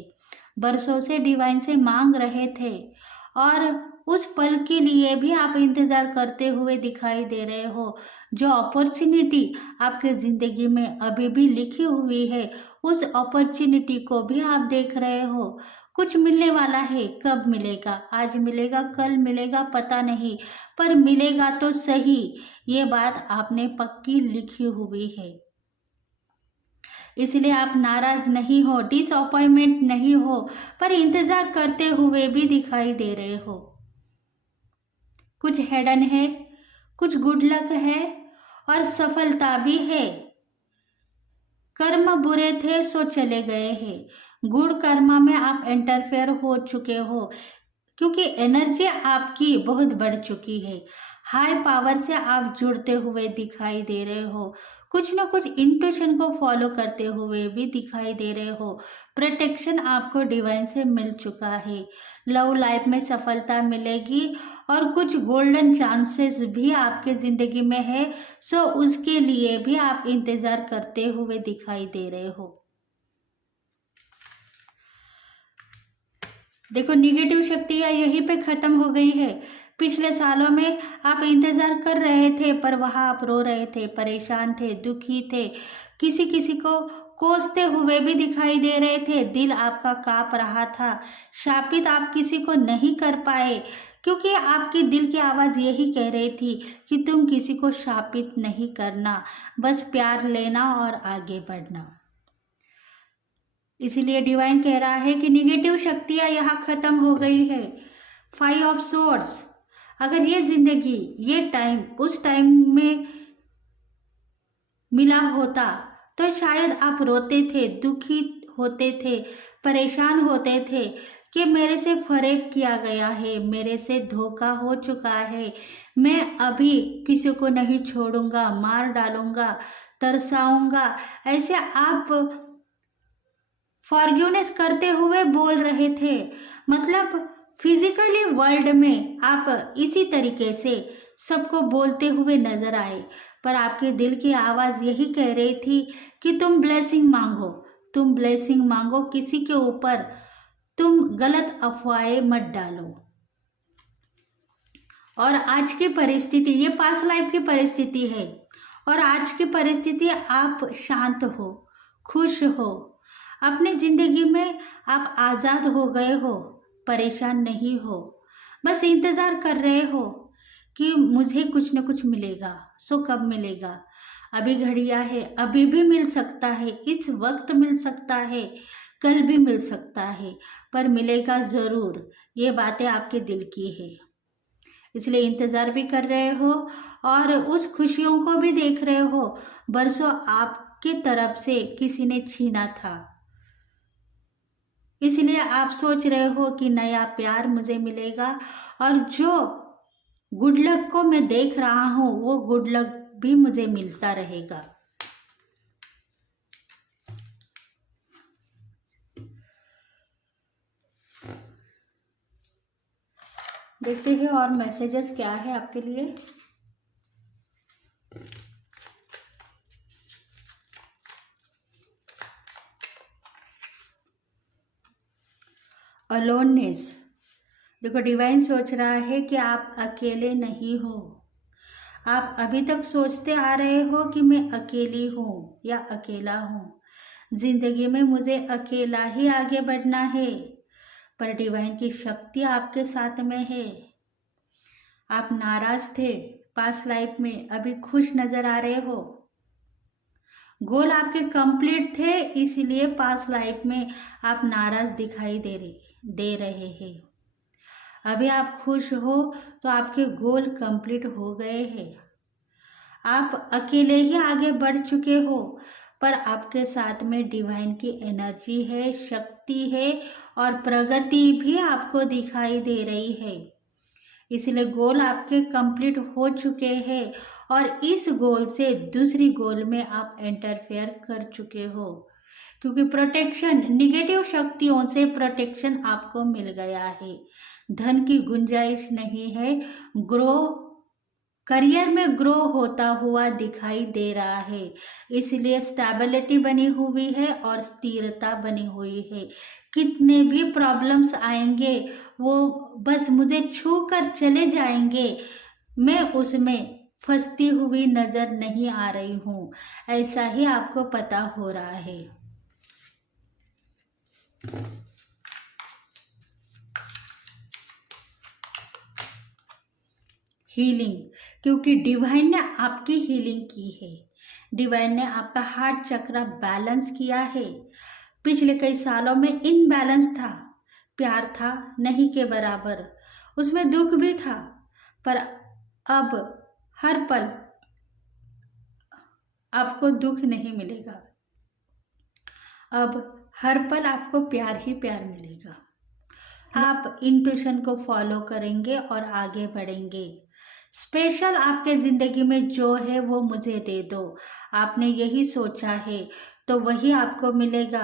बरसों से डिवाइन से मांग रहे थे और उस पल के लिए भी आप इंतज़ार करते हुए दिखाई दे रहे हो। जो अपॉर्चुनिटी आपके ज़िंदगी में अभी भी लिखी हुई है उस अपॉर्चुनिटी को भी आप देख रहे हो। कुछ मिलने वाला है, कब मिलेगा, आज मिलेगा कल मिलेगा पता नहीं, पर मिलेगा तो सही, ये बात आपने पक्की लिखी हुई है। इसलिए आप नाराज नहीं हो, डिसअपॉइंटमेंट नहीं हो, पर इंतजार करते हुए भी दिखाई दे रहे हो। कुछ हेडन है, कुछ गुड लक है और सफलता भी है। कर्म बुरे थे सो चले गए हैं। गुड कर्म में आप इंटरफेयर हो चुके हो क्योंकि एनर्जी आपकी बहुत बढ़ चुकी है। हाई पावर से आप जुड़ते हुए दिखाई दे रहे हो। कुछ ना कुछ इंट्यूशन को फॉलो करते हुए भी दिखाई दे रहे हो। प्रोटेक्शन आपको डिवाइन से मिल चुका है। लव लाइफ में सफलता मिलेगी और कुछ गोल्डन चांसेस भी आपके ज़िंदगी में है। सो उसके लिए भी आप इंतज़ार करते हुए दिखाई दे रहे हो। देखो निगेटिव शक्तियाँ यहीं पे ख़त्म हो गई है। पिछले सालों में आप इंतज़ार कर रहे थे पर वहाँ आप रो रहे थे, परेशान थे, दुखी थे, किसी किसी को कोसते हुए भी दिखाई दे रहे थे। दिल आपका काँप रहा था। शापित आप किसी को नहीं कर पाए क्योंकि आपकी दिल की आवाज़ यही कह रही थी कि तुम किसी को शापित नहीं करना, बस प्यार लेना और आगे बढ़ना। इसीलिए डिवाइन कह रहा है कि निगेटिव शक्तियाँ यहाँ ख़त्म हो गई है। 5 ऑफ सोर्ड्स, अगर ये जिंदगी ये टाइम उस टाइम में मिला होता तो शायद आप रोते थे, दुखी होते थे, परेशान होते थे कि मेरे से फरेब किया गया है, मेरे से धोखा हो चुका है, मैं अभी किसी को नहीं छोड़ूंगा, मार डालूंगा, तरसाऊंगा। ऐसे आप फॉरगिवनेस करते हुए बोल रहे थे। मतलब फिजिकली वर्ल्ड में आप इसी तरीके से सबको बोलते हुए नजर आए, पर आपके दिल की आवाज़ यही कह रही थी कि तुम ब्लेसिंग मांगो, तुम ब्लेसिंग मांगो, किसी के ऊपर तुम गलत अफवाहें मत डालो। और आज की परिस्थिति, ये पास्ट लाइफ की परिस्थिति है, और आज की परिस्थिति आप शांत हो, खुश हो, अपनी जिंदगी में आप आज़ाद हो गए हो, परेशान नहीं हो, बस इंतज़ार कर रहे हो कि मुझे कुछ न कुछ मिलेगा। सो कब मिलेगा? अभी घड़ियाँ है, अभी भी मिल सकता है, इस वक्त मिल सकता है, कल भी मिल सकता है, पर मिलेगा ज़रूर। ये बातें आपके दिल की है, इसलिए इंतज़ार भी कर रहे हो और उस खुशियों को भी देख रहे हो बरसों आपके तरफ से किसी ने छीना था। इसलिए आप सोच रहे हो कि नया प्यार मुझे मिलेगा, और जो गुड लक को मैं देख रहा हूँ वो गुड लक भी मुझे मिलता रहेगा। देखते हैं और मैसेजेस क्या है आपके लिए। अलोननेस, देखो डिवाइन सोच रहा है कि आप अकेले नहीं हो। आप अभी तक सोचते आ रहे हो कि मैं अकेली हूँ या अकेला हूँ, जिंदगी में मुझे अकेला ही आगे बढ़ना है, पर डिवाइन की शक्ति आपके साथ में है। आप नाराज थे पास्ट लाइफ में, अभी खुश नजर आ रहे हो। गोल आपके कंप्लीट थे, इसीलिए पास्ट लाइफ में आप नाराज दिखाई दे रहे हैं। अभी आप खुश हो तो आपके गोल कंप्लीट हो गए हैं। आप अकेले ही आगे बढ़ चुके हो, पर आपके साथ में डिवाइन की एनर्जी है, शक्ति है, और प्रगति भी आपको दिखाई दे रही है। इसलिए गोल आपके कंप्लीट हो चुके हैं, और इस गोल से दूसरी गोल में आप इंटरफेयर कर चुके हो, क्योंकि प्रोटेक्शन, निगेटिव शक्तियों से प्रोटेक्शन आपको मिल गया है। धन की गुंजाइश नहीं है, करियर में ग्रो होता हुआ दिखाई दे रहा है, इसलिए स्टेबिलिटी बनी हुई है और स्थिरता बनी हुई है। कितने भी प्रॉब्लम्स आएंगे वो बस मुझे छू कर चले जाएंगे, मैं उसमें फंसती हुई नजर नहीं आ रही हूँ, ऐसा ही आपको पता हो रहा है। हीलिंग, क्योंकि डिवाइन ने आपकी हीलिंग की है। डिवाइन ने आपका हार्ट चक्र बैलेंस किया है। पिछले कई सालों में इनबैलेंस था, प्यार था नहीं के बराबर, उसमें दुख भी था, पर अब हर पल आपको दुख नहीं मिलेगा, अब हर पल आपको प्यार ही प्यार मिलेगा। आप इंट्यूशन को फॉलो करेंगे और आगे बढ़ेंगे। स्पेशल आपके ज़िंदगी में जो है वो मुझे दे दो, आपने यही सोचा है तो वही आपको मिलेगा।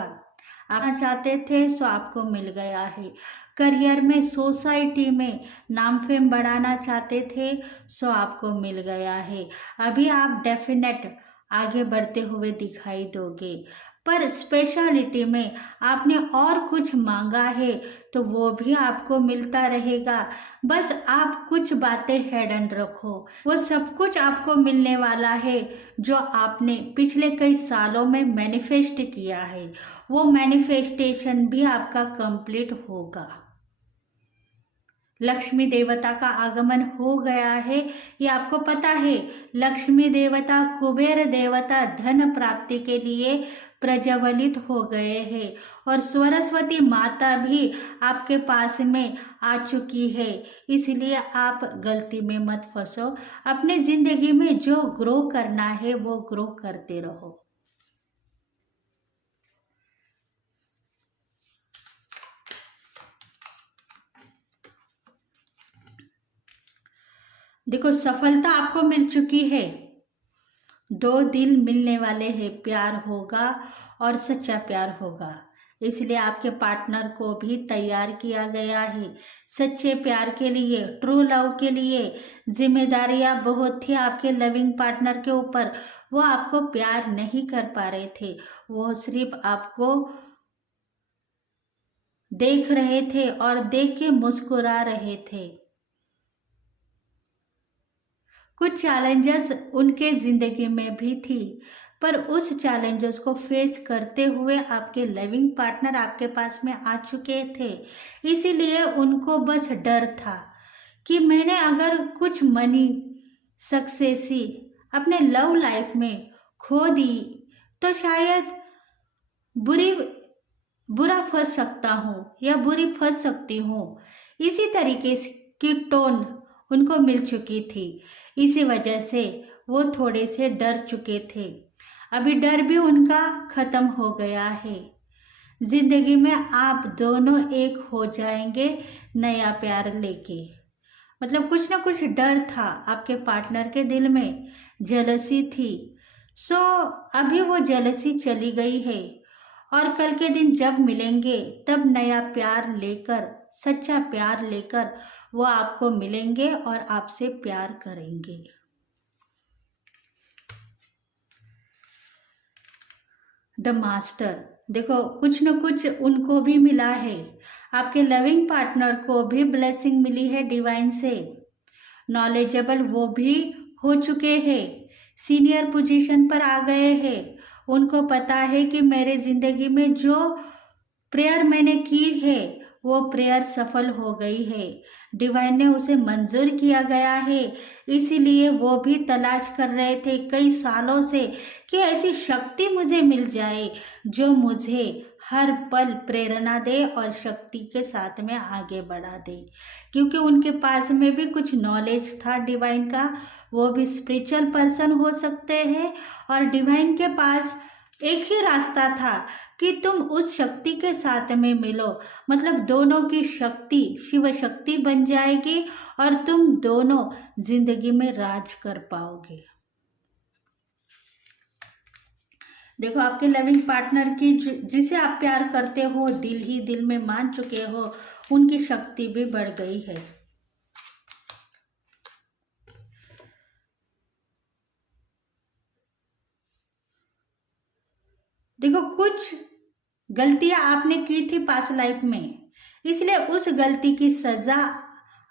आप चाहते थे सो आपको मिल गया है। करियर में, सोसाइटी में नाम फेम बढ़ाना चाहते थे सो आपको मिल गया है। अभी आप डेफिनेट आगे बढ़ते हुए दिखाई दोगे, पर स्पेशलिटी में आपने और कुछ मांगा है तो वो भी आपको मिलता रहेगा। बस आप कुछ बातें हिडन रखो, वो सब कुछ आपको मिलने वाला है जो आपने पिछले कई सालों में मैनिफेस्ट किया है, वो मैनिफेस्टेशन भी आपका कंप्लीट होगा। लक्ष्मी देवता का आगमन हो गया है, ये आपको पता है। लक्ष्मी देवता, कुबेर देवता धन प्राप्ति के लिए प्रज्वलित हो गए हैं, और सरस्वती माता भी आपके पास में आ चुकी है। इसलिए आप गलती में मत फंसो, अपने जिंदगी में जो ग्रो करना है वो ग्रो करते रहो। देखो, सफलता आपको मिल चुकी है। दो दिल मिलने वाले हैं, प्यार होगा और सच्चा प्यार होगा। इसलिए आपके पार्टनर को भी तैयार किया गया है सच्चे प्यार के लिए, ट्रू लव के लिए। जिम्मेदारियां बहुत थी आपके लविंग पार्टनर के ऊपर। वो आपको प्यार नहीं कर पा रहे थे, वो सिर्फ आपको देख रहे थे और देख के मुस्कुरा रहे थे। कुछ चैलेंजेस उनके जिंदगी में भी थी, पर उस चैलेंजेस को फेस करते हुए आपके लविंग पार्टनर आपके पास में आ चुके थे। इसीलिए उनको बस डर था कि मैंने अगर कुछ मनी सक्सेसी अपने लव लाइफ में खो दी तो शायद बुरा फंस सकता हूँ या बुरी फंस सकती हूँ। इसी तरीके की टोन उनको मिल चुकी थी। इसी वजह से वो थोड़े से डर चुके थे। अभी डर भी उनका खत्म हो गया है। जिंदगी में आप दोनों एक हो जाएंगे नया प्यार लेके। मतलब कुछ ना कुछ डर था आपके पार्टनर के दिल में, जेलसी थी। सो अभी वो जेलसी चली गई है और कल के दिन जब मिलेंगे तब नया प्यार लेकर, सच्चा प्यार लेकर वो आपको मिलेंगे और आपसे प्यार करेंगे। द मास्टर, देखो कुछ न कुछ उनको भी मिला है। आपके लविंग पार्टनर को भी ब्लेसिंग मिली है डिवाइन से। नॉलेजेबल वो भी हो चुके हैं, सीनियर पोजीशन पर आ गए हैं। उनको पता है कि मेरे जिंदगी में जो प्रेयर मैंने की है वो प्रेयर सफल हो गई है, डिवाइन ने उसे मंजूर किया गया है। इसीलिए वो भी तलाश कर रहे थे कई सालों से कि ऐसी शक्ति मुझे मिल जाए जो मुझे हर पल प्रेरणा दे और शक्ति के साथ में आगे बढ़ा दे। क्योंकि उनके पास में भी कुछ नॉलेज था डिवाइन का। वो भी स्पिरिचुअल पर्सन हो सकते हैं और डिवाइन के पास एक ही रास्ता था कि तुम उस शक्ति के साथ में मिलो। मतलब दोनों की शक्ति शिव शक्ति बन जाएगी और तुम दोनों जिंदगी में राज कर पाओगे। देखो आपके लविंग पार्टनर की जिसे आप प्यार करते हो, दिल ही दिल में मान चुके हो, उनकी शक्ति भी बढ़ गई है। देखो कुछ गलतियां आपने की थी पास्ट लाइफ में, इसलिए उस गलती की सजा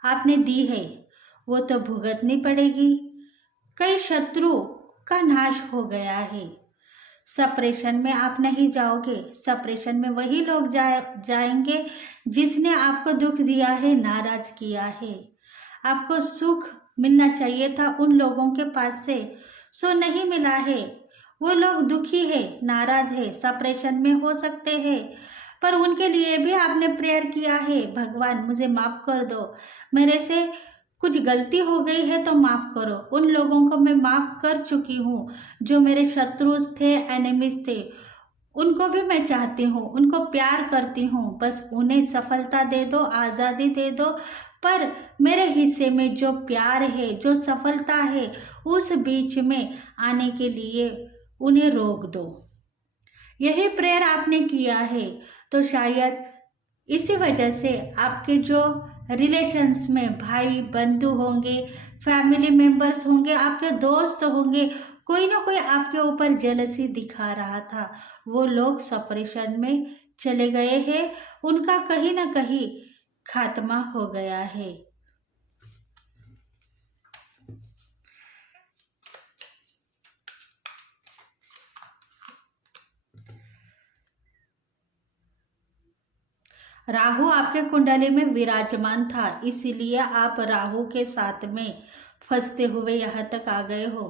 आपने दी है, वो तो भुगतनी पड़ेगी। कई शत्रु का नाश हो गया है। सेपरेशन में आप नहीं जाओगे, सेपरेशन में वही लोग जाएंगे जिसने आपको दुख दिया है, नाराज किया है। आपको सुख मिलना चाहिए था उन लोगों के पास से, सो नहीं मिला है। वो लोग दुखी है, नाराज है, सेपरेशन में हो सकते हैं, पर उनके लिए भी आपने प्रेयर किया है, भगवान मुझे माफ कर दो, मेरे से कुछ गलती हो गई है तो माफ करो। उन लोगों को मैं माफ कर चुकी हूँ जो मेरे शत्रु थे, एनिमीज थे, उनको भी मैं चाहती हूँ, उनको प्यार करती हूँ। बस उन्हें सफलता दे दो, आज़ादी दे दो, पर मेरे हिस्से में जो प्यार है, जो सफलता है, उस बीच में आने के लिए उन्हें रोक दो। यही प्रेयर आपने किया है। तो शायद इसी वजह से आपके जो रिलेशंस में भाई बंधु होंगे, फैमिली मेंबर्स होंगे, आपके दोस्त होंगे, कोई ना कोई आपके ऊपर जेलसी दिखा रहा था। वो लोग सेपरेशन में चले गए हैं, उनका कहीं ना कहीं खात्मा हो गया है। राहु आपके कुंडली में विराजमान था, इसीलिए आप राहु के साथ में फंसते हुए यहाँ तक आ गए हो।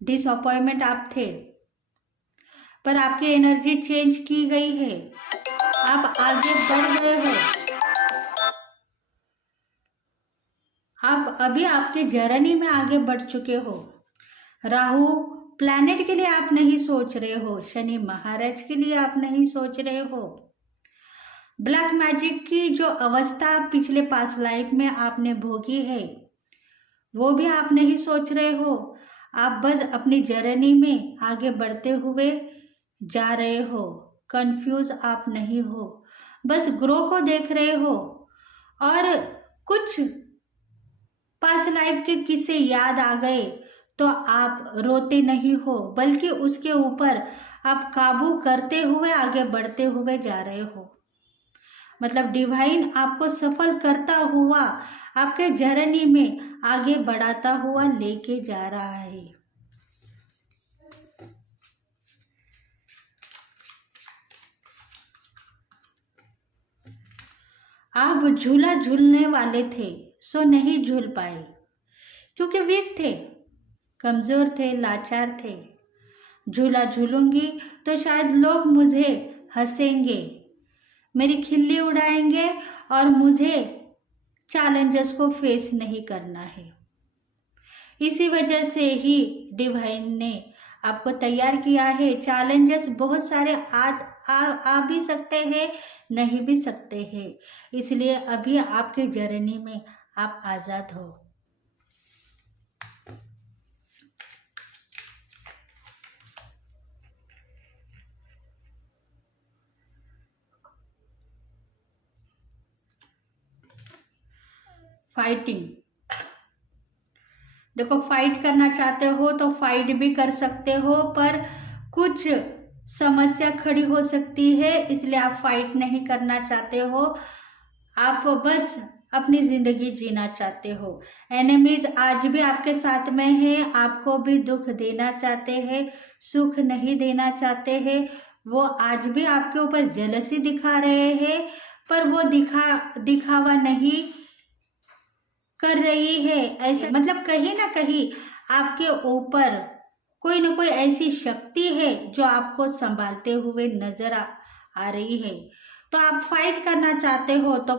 डिसअपॉइंटमेंट आप थे, पर आपकी एनर्जी चेंज की गई है, आप आगे बढ़ गए हो। आप अभी आपके जर्नी में आगे बढ़ चुके हो। राहु प्लैनेट के लिए आप नहीं सोच रहे हो, शनि महाराज के लिए आप नहीं सोच रहे हो। ब्लैक मैजिक की जो अवस्था पिछले पास्ट लाइफ में आपने भोगी है वो भी आप नहीं सोच रहे हो। आप बस अपनी जर्नी में आगे बढ़ते हुए जा रहे हो। कंफ्यूज आप नहीं हो, बस ग्रो को देख रहे हो और कुछ पास्ट लाइफ के किस्से याद आ गए तो आप रोते नहीं हो, बल्कि उसके ऊपर आप काबू करते हुए आगे बढ़ते हुए जा रहे हो। मतलब डिवाइन आपको सफल करता हुआ आपके जर्नी में आगे बढ़ाता हुआ लेके जा रहा है। आप झूला झूलने वाले थे सो नहीं झूल पाए, क्योंकि वीक थे, कमजोर थे, लाचार थे। झूला झूलूंगी तो शायद लोग मुझे हंसेंगे, मेरी खिल्ली उड़ाएंगे और मुझे चैलेंजेस को फेस नहीं करना है। इसी वजह से ही डिवाइन ने आपको तैयार किया है। चैलेंजेस बहुत सारे आज आ भी सकते हैं, नहीं भी सकते हैं, इसलिए अभी आपके जर्नी में आप आज़ाद हो। फाइटिंग, देखो फाइट करना चाहते हो तो फाइट भी कर सकते हो, पर कुछ समस्या खड़ी हो सकती है, इसलिए आप फाइट नहीं करना चाहते हो। आप बस अपनी जिंदगी जीना चाहते हो। एनिमीज आज भी आपके साथ में है, आपको भी दुख देना चाहते हैं, सुख नहीं देना चाहते हैं। वो आज भी आपके ऊपर जेलसी दिखा रहे हैं, पर वो दिखावा नहीं कर रही है। ऐसे मतलब कहीं ना कहीं आपके ऊपर कोई ना कोई ऐसी शक्ति है जो आपको संभालते हुए नजर आ रही है। तो आप फाइट करना चाहते हो तो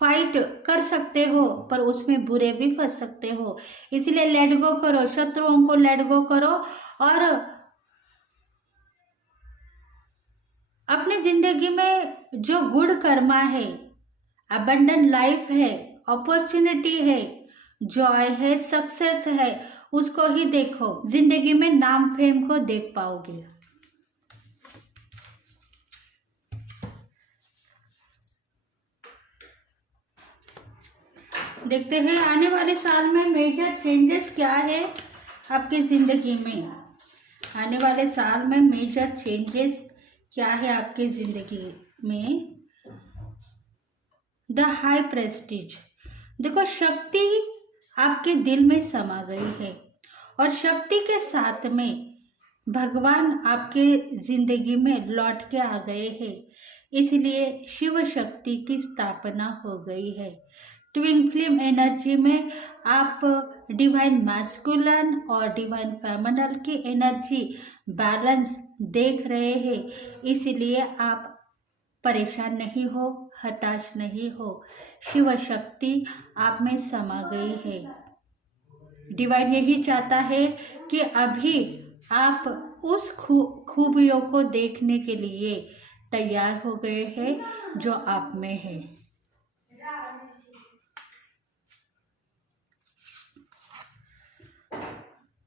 फाइट कर सकते हो, पर उसमें बुरे भी फंस सकते हो। इसलिए लेट गो करो, शत्रुओं को लेट गो करो और अपनी जिंदगी में जो गुड कर्मा है, अबंडेंट लाइफ है, अपॉर्चुनिटी है, जॉय है, सक्सेस है, उसको ही देखो। जिंदगी में नाम फेम को देख पाओगे। देखते हैं आने वाले साल में मेजर चेंजेस क्या है आपकी जिंदगी में। आने वाले साल में मेजर चेंजेस क्या है आपकी जिंदगी में। द हाई प्रेस्टीज, देखो शक्ति आपके दिल में समा गई है और शक्ति के साथ में भगवान आपके जिंदगी में लौट के आ गए हैं, इसलिए शिव शक्ति की स्थापना हो गई है। ट्विन फ्लेम एनर्जी में आप डिवाइन मैस्कुलन और डिवाइन फेमिनल की एनर्जी बैलेंस देख रहे हैं, इसलिए आप परेशान नहीं हो, हताश नहीं हो। शिव शक्ति आप में समा गई है। डिवाइन यही चाहता है कि अभी आप उस खूबियों को देखने के लिए तैयार हो गए हैं जो आप में है।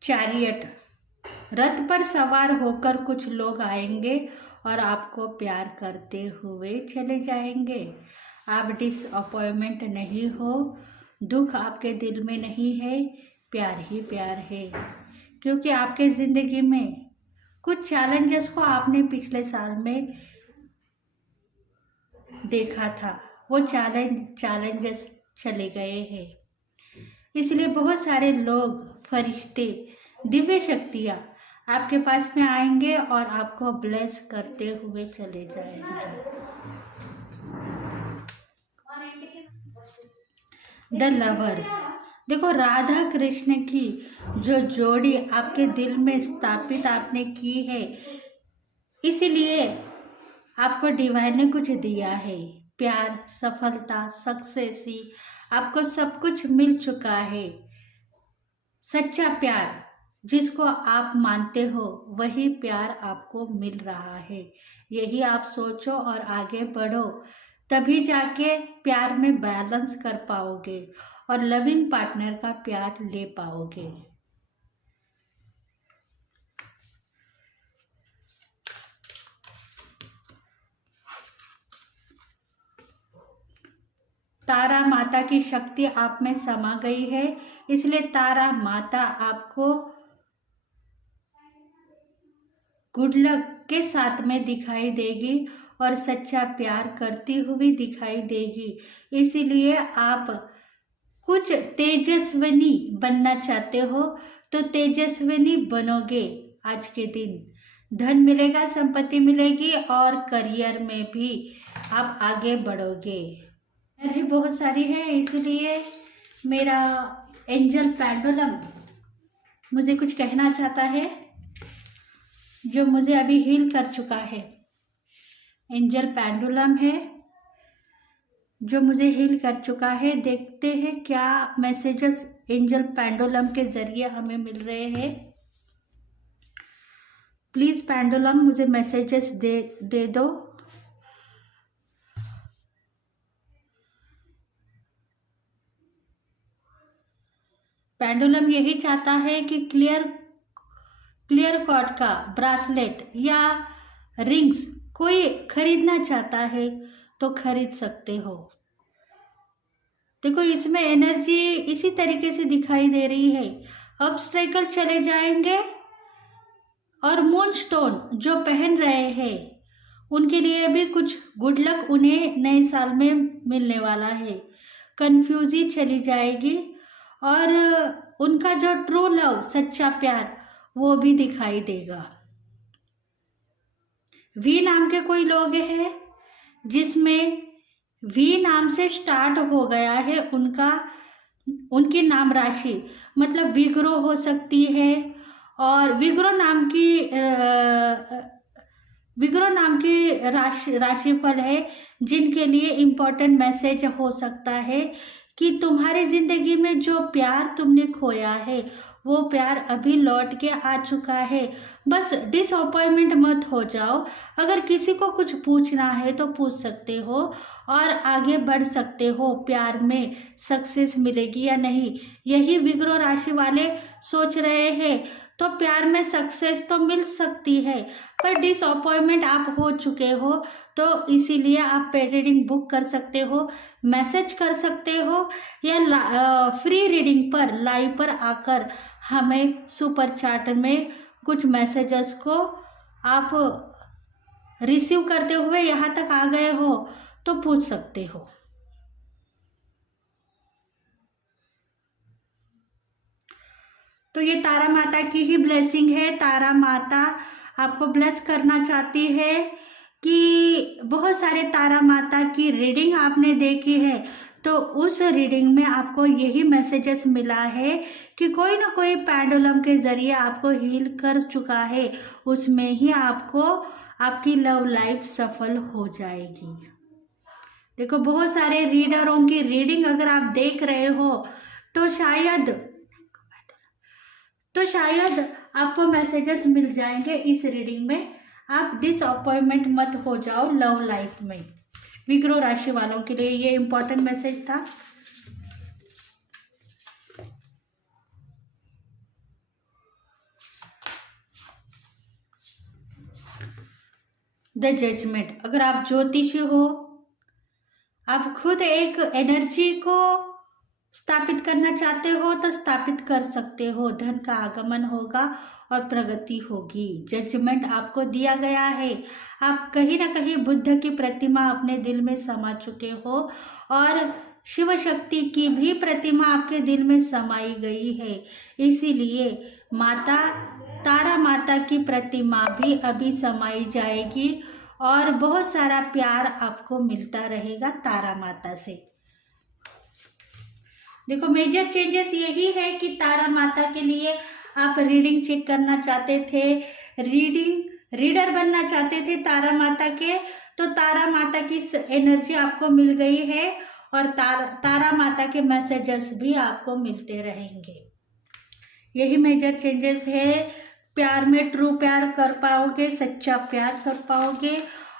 चैरियट, रथ पर सवार होकर कुछ लोग आएंगे और आपको प्यार करते हुए चले जाएंगे। आप डिसअपॉइंटमेंट नहीं हो, दुख आपके दिल में नहीं है, प्यार ही प्यार है, क्योंकि आपके ज़िंदगी में कुछ चैलेंजेस को आपने पिछले साल में देखा था, वो चैलेंजेस चले गए हैं। इसलिए बहुत सारे लोग, फरिश्ते, दिव्य शक्तियाँ आपके पास में आएंगे और आपको ब्लेस करते हुए चले जाएंगे। द लवर्स, देखो राधा कृष्ण की जो जोड़ी आपके दिल में स्थापित आपने की है, इसीलिए आपको डिवाइन ने कुछ दिया है। प्यार, सफलता, सक्सेस ही आपको सब कुछ मिल चुका है। सच्चा प्यार जिसको आप मानते हो वही प्यार आपको मिल रहा है। यही आप सोचो और आगे बढ़ो, तभी जाके प्यार में बैलेंस कर पाओगे और लविंग पार्टनर का प्यार ले पाओगे। तारा माता की शक्ति आप में समा गई है, इसलिए तारा माता आपको गुड लक के साथ में दिखाई देगी और सच्चा प्यार करती हुई दिखाई देगी। इसीलिए आप कुछ तेजस्विनी बनना चाहते हो तो तेजस्विनी बनोगे। आज के दिन धन मिलेगा, संपत्ति मिलेगी और करियर में भी आप आगे बढ़ोगे। एनर्जी बहुत सारी है, इसलिए मेरा एंजल पेंडुलम मुझे कुछ कहना चाहता है, जो मुझे अभी हील कर चुका है। एंजल पेंडुलम है जो मुझे हील कर चुका है। देखते हैं क्या मैसेजेस एंजल पेंडुलम के जरिए हमें मिल रहे हैं। प्लीज पेंडुलम मुझे मैसेजेस दे दो। पेंडुलम यही चाहता है कि क्लियर कॉर्ड का ब्रासलेट या रिंग्स कोई खरीदना चाहता है तो खरीद सकते हो। देखो इसमें एनर्जी इसी तरीके से दिखाई दे रही है। ऑब्स्टेकल चले जाएंगे और मून स्टोन जो पहन रहे हैं उनके लिए भी कुछ गुड लक उन्हें नए साल में मिलने वाला है। कंफ्यूजी चली जाएगी और उनका जो ट्रू लव, सच्चा प्यार, वो भी दिखाई देगा। वी नाम के कोई लोग हैं जिसमें वी नाम से स्टार्ट हो गया है उनकी नाम राशि, मतलब विग्रो हो सकती है। और विग्रो नाम की राशिफल है जिनके लिए इम्पोर्टेंट मैसेज हो सकता है कि तुम्हारी जिंदगी में जो प्यार तुमने खोया है वो प्यार अभी लौट के आ चुका है। बस डिसअपॉइंटमेंट मत हो जाओ। अगर किसी को कुछ पूछना है तो पूछ सकते हो और आगे बढ़ सकते हो। प्यार में सक्सेस मिलेगी या नहीं, यही विग्रो राशि वाले सोच रहे हैं। तो प्यार में सक्सेस तो मिल सकती है, पर डिसअपॉइंटमेंट आप हो चुके हो, तो इसीलिए आप पेड रीडिंग बुक कर सकते हो, मैसेज कर सकते हो या फ्री रीडिंग पर लाइव पर आकर हमें सुपर चैट में कुछ मैसेजेस को आप रिसीव करते हुए यहाँ तक आ गए हो तो पूछ सकते हो। तो ये तारा माता की ही ब्लेसिंग है। तारा माता आपको ब्लेस करना चाहती है कि बहुत सारे तारा माता की रीडिंग आपने देखी है तो उस रीडिंग में आपको यही मैसेजेस मिला है कि कोई ना कोई पेंडुलम के जरिए आपको हील कर चुका है, उसमें ही आपको आपकी लव लाइफ सफल हो जाएगी। देखो बहुत सारे रीडरों की रीडिंग अगर आप देख रहे हो तो शायद आपको मैसेजेस मिल जाएंगे इस रीडिंग में। आप डिसअपॉइंटमेंट मत हो जाओ लव लाइफ में। विग्रो राशि वालों के लिए ये इंपॉर्टेंट मैसेज था। द जजमेंट, अगर आप ज्योतिषी हो, आप खुद एक एनर्जी को स्थापित करना चाहते हो तो स्थापित कर सकते हो। धन का आगमन होगा और प्रगति होगी। जजमेंट आपको दिया गया है। आप कहीं ना कहीं बुद्ध की प्रतिमा अपने दिल में समा चुके हो और शिव शक्ति की भी प्रतिमा आपके दिल में समाई गई है। इसीलिए तारा माता की प्रतिमा भी अभी समाई जाएगी और बहुत सारा प्यार आपको मिलता रहेगा तारा माता से। देखो मेजर चेंजेस यही है कि तारा माता के लिए आप रीडिंग चेक करना चाहते थे, रीडर बनना चाहते थे तारा माता के, तो तारा माता की एनर्जी आपको मिल गई है और तारा माता के मैसेजेस भी आपको मिलते रहेंगे। यही मेजर चेंजेस है। प्यार में ट्रू प्यार कर पाओगे, सच्चा प्यार कर पाओगे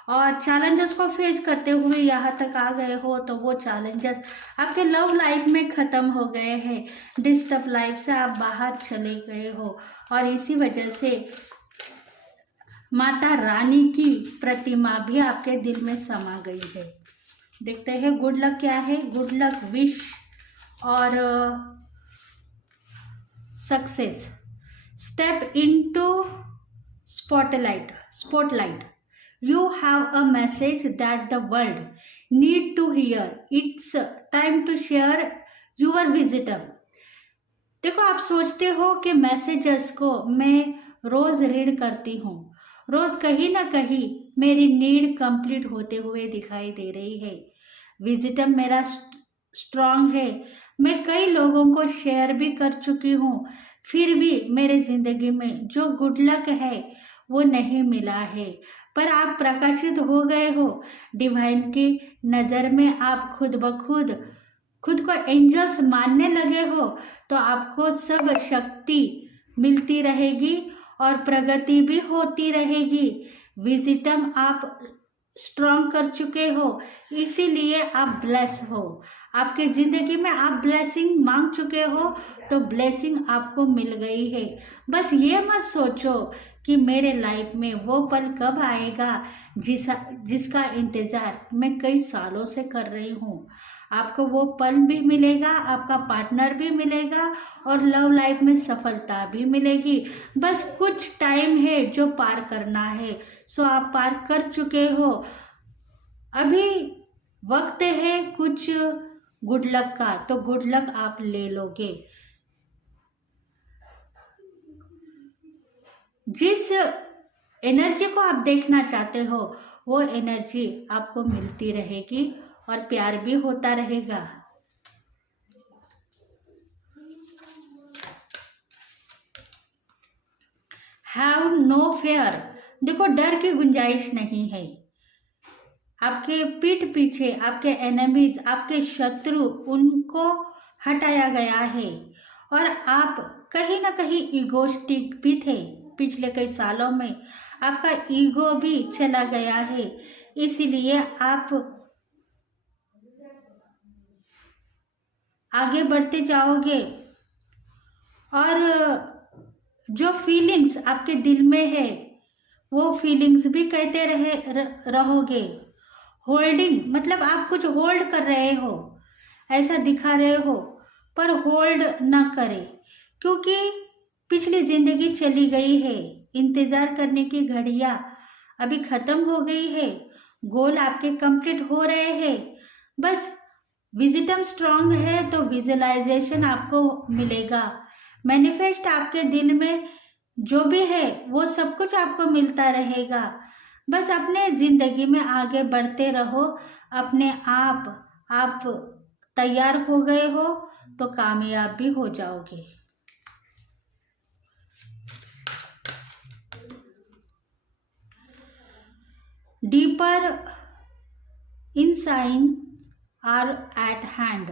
और चैलेंजेस को फेस करते हुए यहाँ तक आ गए हो तो वो चैलेंजेस आपके लव लाइफ में ख़त्म हो गए हैं। डिस्टर्ब लाइफ से आप बाहर चले गए हो और इसी वजह से माता रानी की प्रतिमा भी आपके दिल में समा गई है। देखते हैं गुड लक क्या है। गुड लक, विश और success. Step into spotlight. You have a message that the world need to hear. It's time to share your wisdom. देखो, आप सोचते हो कि मैसेजेस को मैं रोज रीड करती हूँ, रोज कहीं ना कहीं मेरी नीड कंप्लीट होते हुए दिखाई दे रही है। विजडम मेरा स्ट्रांग है, मैं कई लोगों को शेयर भी कर चुकी हूँ, फिर भी मेरे जिंदगी में जो गुड लक है वो नहीं मिला है। पर आप प्रकाशित हो गए हो डिवाइन की नज़र में, आप खुद को एंजल्स मानने लगे हो, तो आपको सब शक्ति मिलती रहेगी और प्रगति भी होती रहेगी। विजिटम आप स्ट्रॉन्ग कर चुके हो, इसीलिए आप ब्लेस हो। आपके ज़िंदगी में आप ब्लेसिंग मांग चुके हो, तो ब्लेसिंग आपको मिल गई है। बस ये मत सोचो कि मेरे लाइफ में वो पल कब आएगा जिसका इंतज़ार मैं कई सालों से कर रही हूँ। आपको वो पल भी मिलेगा, आपका पार्टनर भी मिलेगा और लव लाइफ में सफलता भी मिलेगी। बस कुछ टाइम है जो पार करना है, सो आप पार कर चुके हो। अभी वक्त है कुछ गुड लक का, तो गुड लक आप ले लोगे। जिस एनर्जी को आप देखना चाहते हो वो एनर्जी आपको मिलती रहेगी और प्यार भी होता रहेगा। Have no fear. देखो, डर की गुंजाइश नहीं है। आपके पीठ पीछे आपके एनिमीज, आपके शत्रु, उनको हटाया गया है और आप कहीं ना कहीं ईगोस्टिक भी थे। पिछले कई सालों में आपका ईगो भी चला गया है, इसीलिए आप आगे बढ़ते जाओगे और जो फीलिंग्स आपके दिल में है वो फीलिंग्स भी कहते रहोगे। होल्डिंग मतलब आप कुछ होल्ड कर रहे हो, ऐसा दिखा रहे हो, पर होल्ड ना करें, क्योंकि पिछली जिंदगी चली गई है। इंतजार करने की घड़ियां अभी खत्म हो गई है। गोल आपके कंप्लीट हो रहे हैं। बस विजिटम स्ट्रांग है तो विजुअलाइजेशन आपको मिलेगा। मैनिफेस्ट आपके दिल में जो भी है वो सब कुछ आपको मिलता रहेगा। बस अपने जिंदगी में आगे बढ़ते रहो। अपने आप तैयार हो गए हो तो कामयाब भी हो जाओगे। Deeper insights are at hand.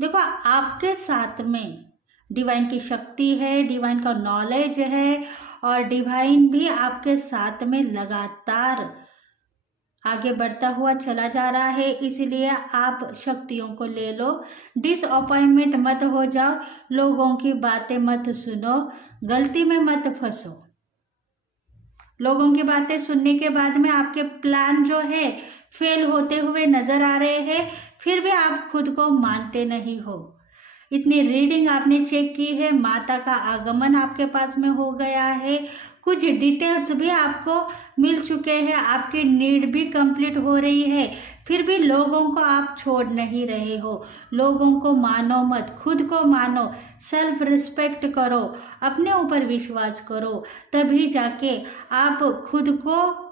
देखो, आपके साथ में डिवाइन की शक्ति है, डिवाइन का नॉलेज है और डिवाइन भी आपके साथ में लगातार आगे बढ़ता हुआ चला जा रहा है। इसीलिए आप शक्तियों को ले लो, डिसअपॉइंटमेंट मत हो जाओ, लोगों की बातें मत सुनो, गलती में मत फंसो। लोगों की बातें सुनने के बाद में आपके प्लान जो है फेल होते हुए नजर आ रहे हैं, फिर भी आप खुद को मानते नहीं हो। इतनी रीडिंग आपने चेक की है, माता का आगमन आपके पास में हो गया है, कुछ डिटेल्स भी आपको मिल चुके हैं, आपकी नीड भी कंप्लीट हो रही है, फिर भी लोगों को आप छोड़ नहीं रहे हो। लोगों को मानो मत, खुद को मानो, सेल्फ रिस्पेक्ट करो, अपने ऊपर विश्वास करो, तभी जाके आप खुद को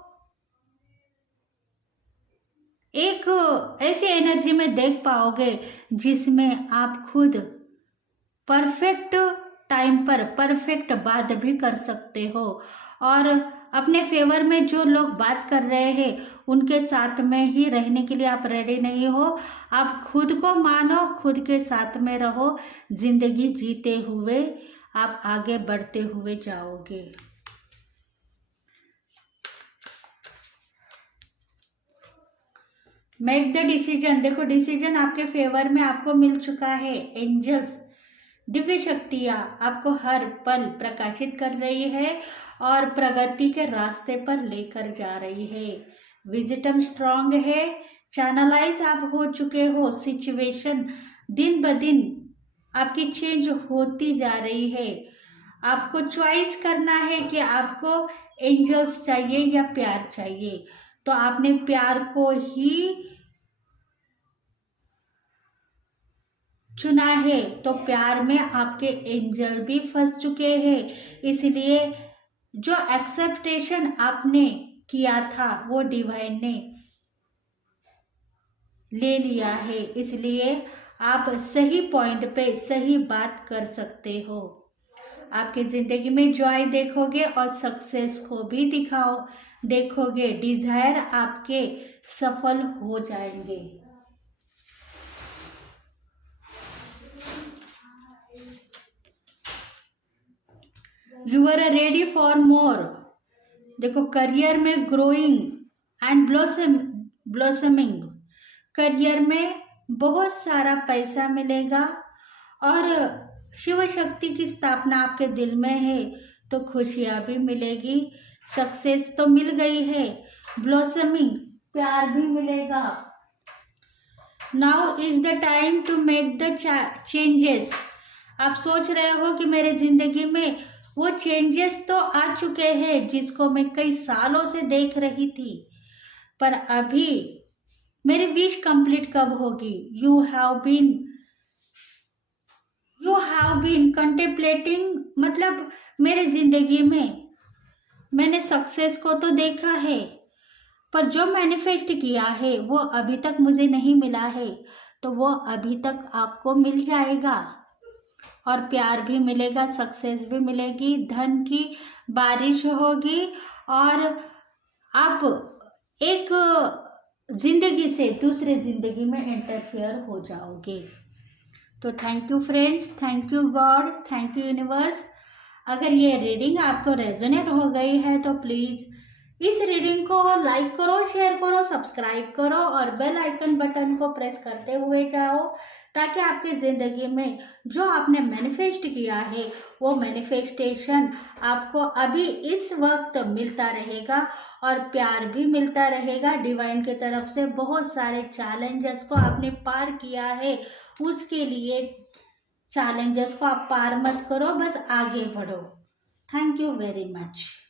एक ऐसी एनर्जी में देख पाओगे जिसमें आप खुद परफेक्ट टाइम पर परफेक्ट बात भी कर सकते हो और अपने फेवर में जो लोग बात कर रहे हैं उनके साथ में ही रहने के लिए आप रेडी नहीं हो। आप खुद को मानो, खुद के साथ में रहो, जिंदगी जीते हुए आप आगे बढ़ते हुए जाओगे। Make the decision. देखो, डिसीजन आपके फेवर में आपको मिल चुका है। एंजल्स, दिव्य शक्तियाँ आपको हर पल प्रकाशित कर रही है और प्रगति के रास्ते पर लेकर जा रही है। विजिटम स्ट्रांग है, चैनलाइज आप हो चुके हो, सिचुएशन दिन ब दिन आपकी चेंज होती जा रही है। आपको चॉइस करना है कि आपको एंजल्स चाहिए या प्यार चाहिए, तो आपने प्यार को ही चुना है, तो प्यार में आपके एंजल भी फंस चुके हैं। इसलिए जो एक्सेप्टेशन आपने किया था वो डिवाइन ने ले लिया है, इसलिए आप सही पॉइंट पे सही बात कर सकते हो। आपकी जिंदगी में जॉय देखोगे और सक्सेस को भी देखोगे, डिजायर आपके सफल हो जाएंगे। You are ready for more. देखो, करियर में ग्रोइंग एंड ब्लॉसमिंग, करियर में बहुत सारा पैसा मिलेगा और शिव शक्ति की स्थापना आपके दिल में है, तो खुशियां भी मिलेगी। सक्सेस तो मिल गई है, ब्लॉसमिंग प्यार भी मिलेगा। Now is the time to make the changes. आप सोच रहे हो कि मेरे जिंदगी में वो चेंजेस तो आ चुके हैं जिसको मैं कई सालों से देख रही थी, पर अभी मेरी विश कंप्लीट कब होगी। यू हैव बीन कंटेम्पलेटिंग, मतलब मेरे जिंदगी में मैंने सक्सेस को तो देखा है, पर जो मैनिफेस्ट किया है वो अभी तक मुझे नहीं मिला है, तो वो अभी तक आपको मिल जाएगा और प्यार भी मिलेगा, सक्सेस भी मिलेगी, धन की बारिश होगी और आप एक जिंदगी से दूसरे जिंदगी में इंटरफेयर हो जाओगे। तो thank you friends, thank you God, thank you universe. अगर ये रीडिंग आपको रेजोनेट हो गई है तो प्लीज़ इस रीडिंग को लाइक करो, शेयर करो, सब्सक्राइब करो और बेल आइकन बटन को प्रेस करते हुए जाओ, ताकि आपकी ज़िंदगी में जो आपने मैनिफेस्ट किया है वो मैनिफेस्टेशन आपको अभी इस वक्त मिलता रहेगा और प्यार भी मिलता रहेगा डिवाइन की तरफ से। बहुत सारे चैलेंजेस को आपने पार किया है, उसके लिए चैलेंजेस को आप पार मत करो, बस आगे बढ़ो। Thank you very much.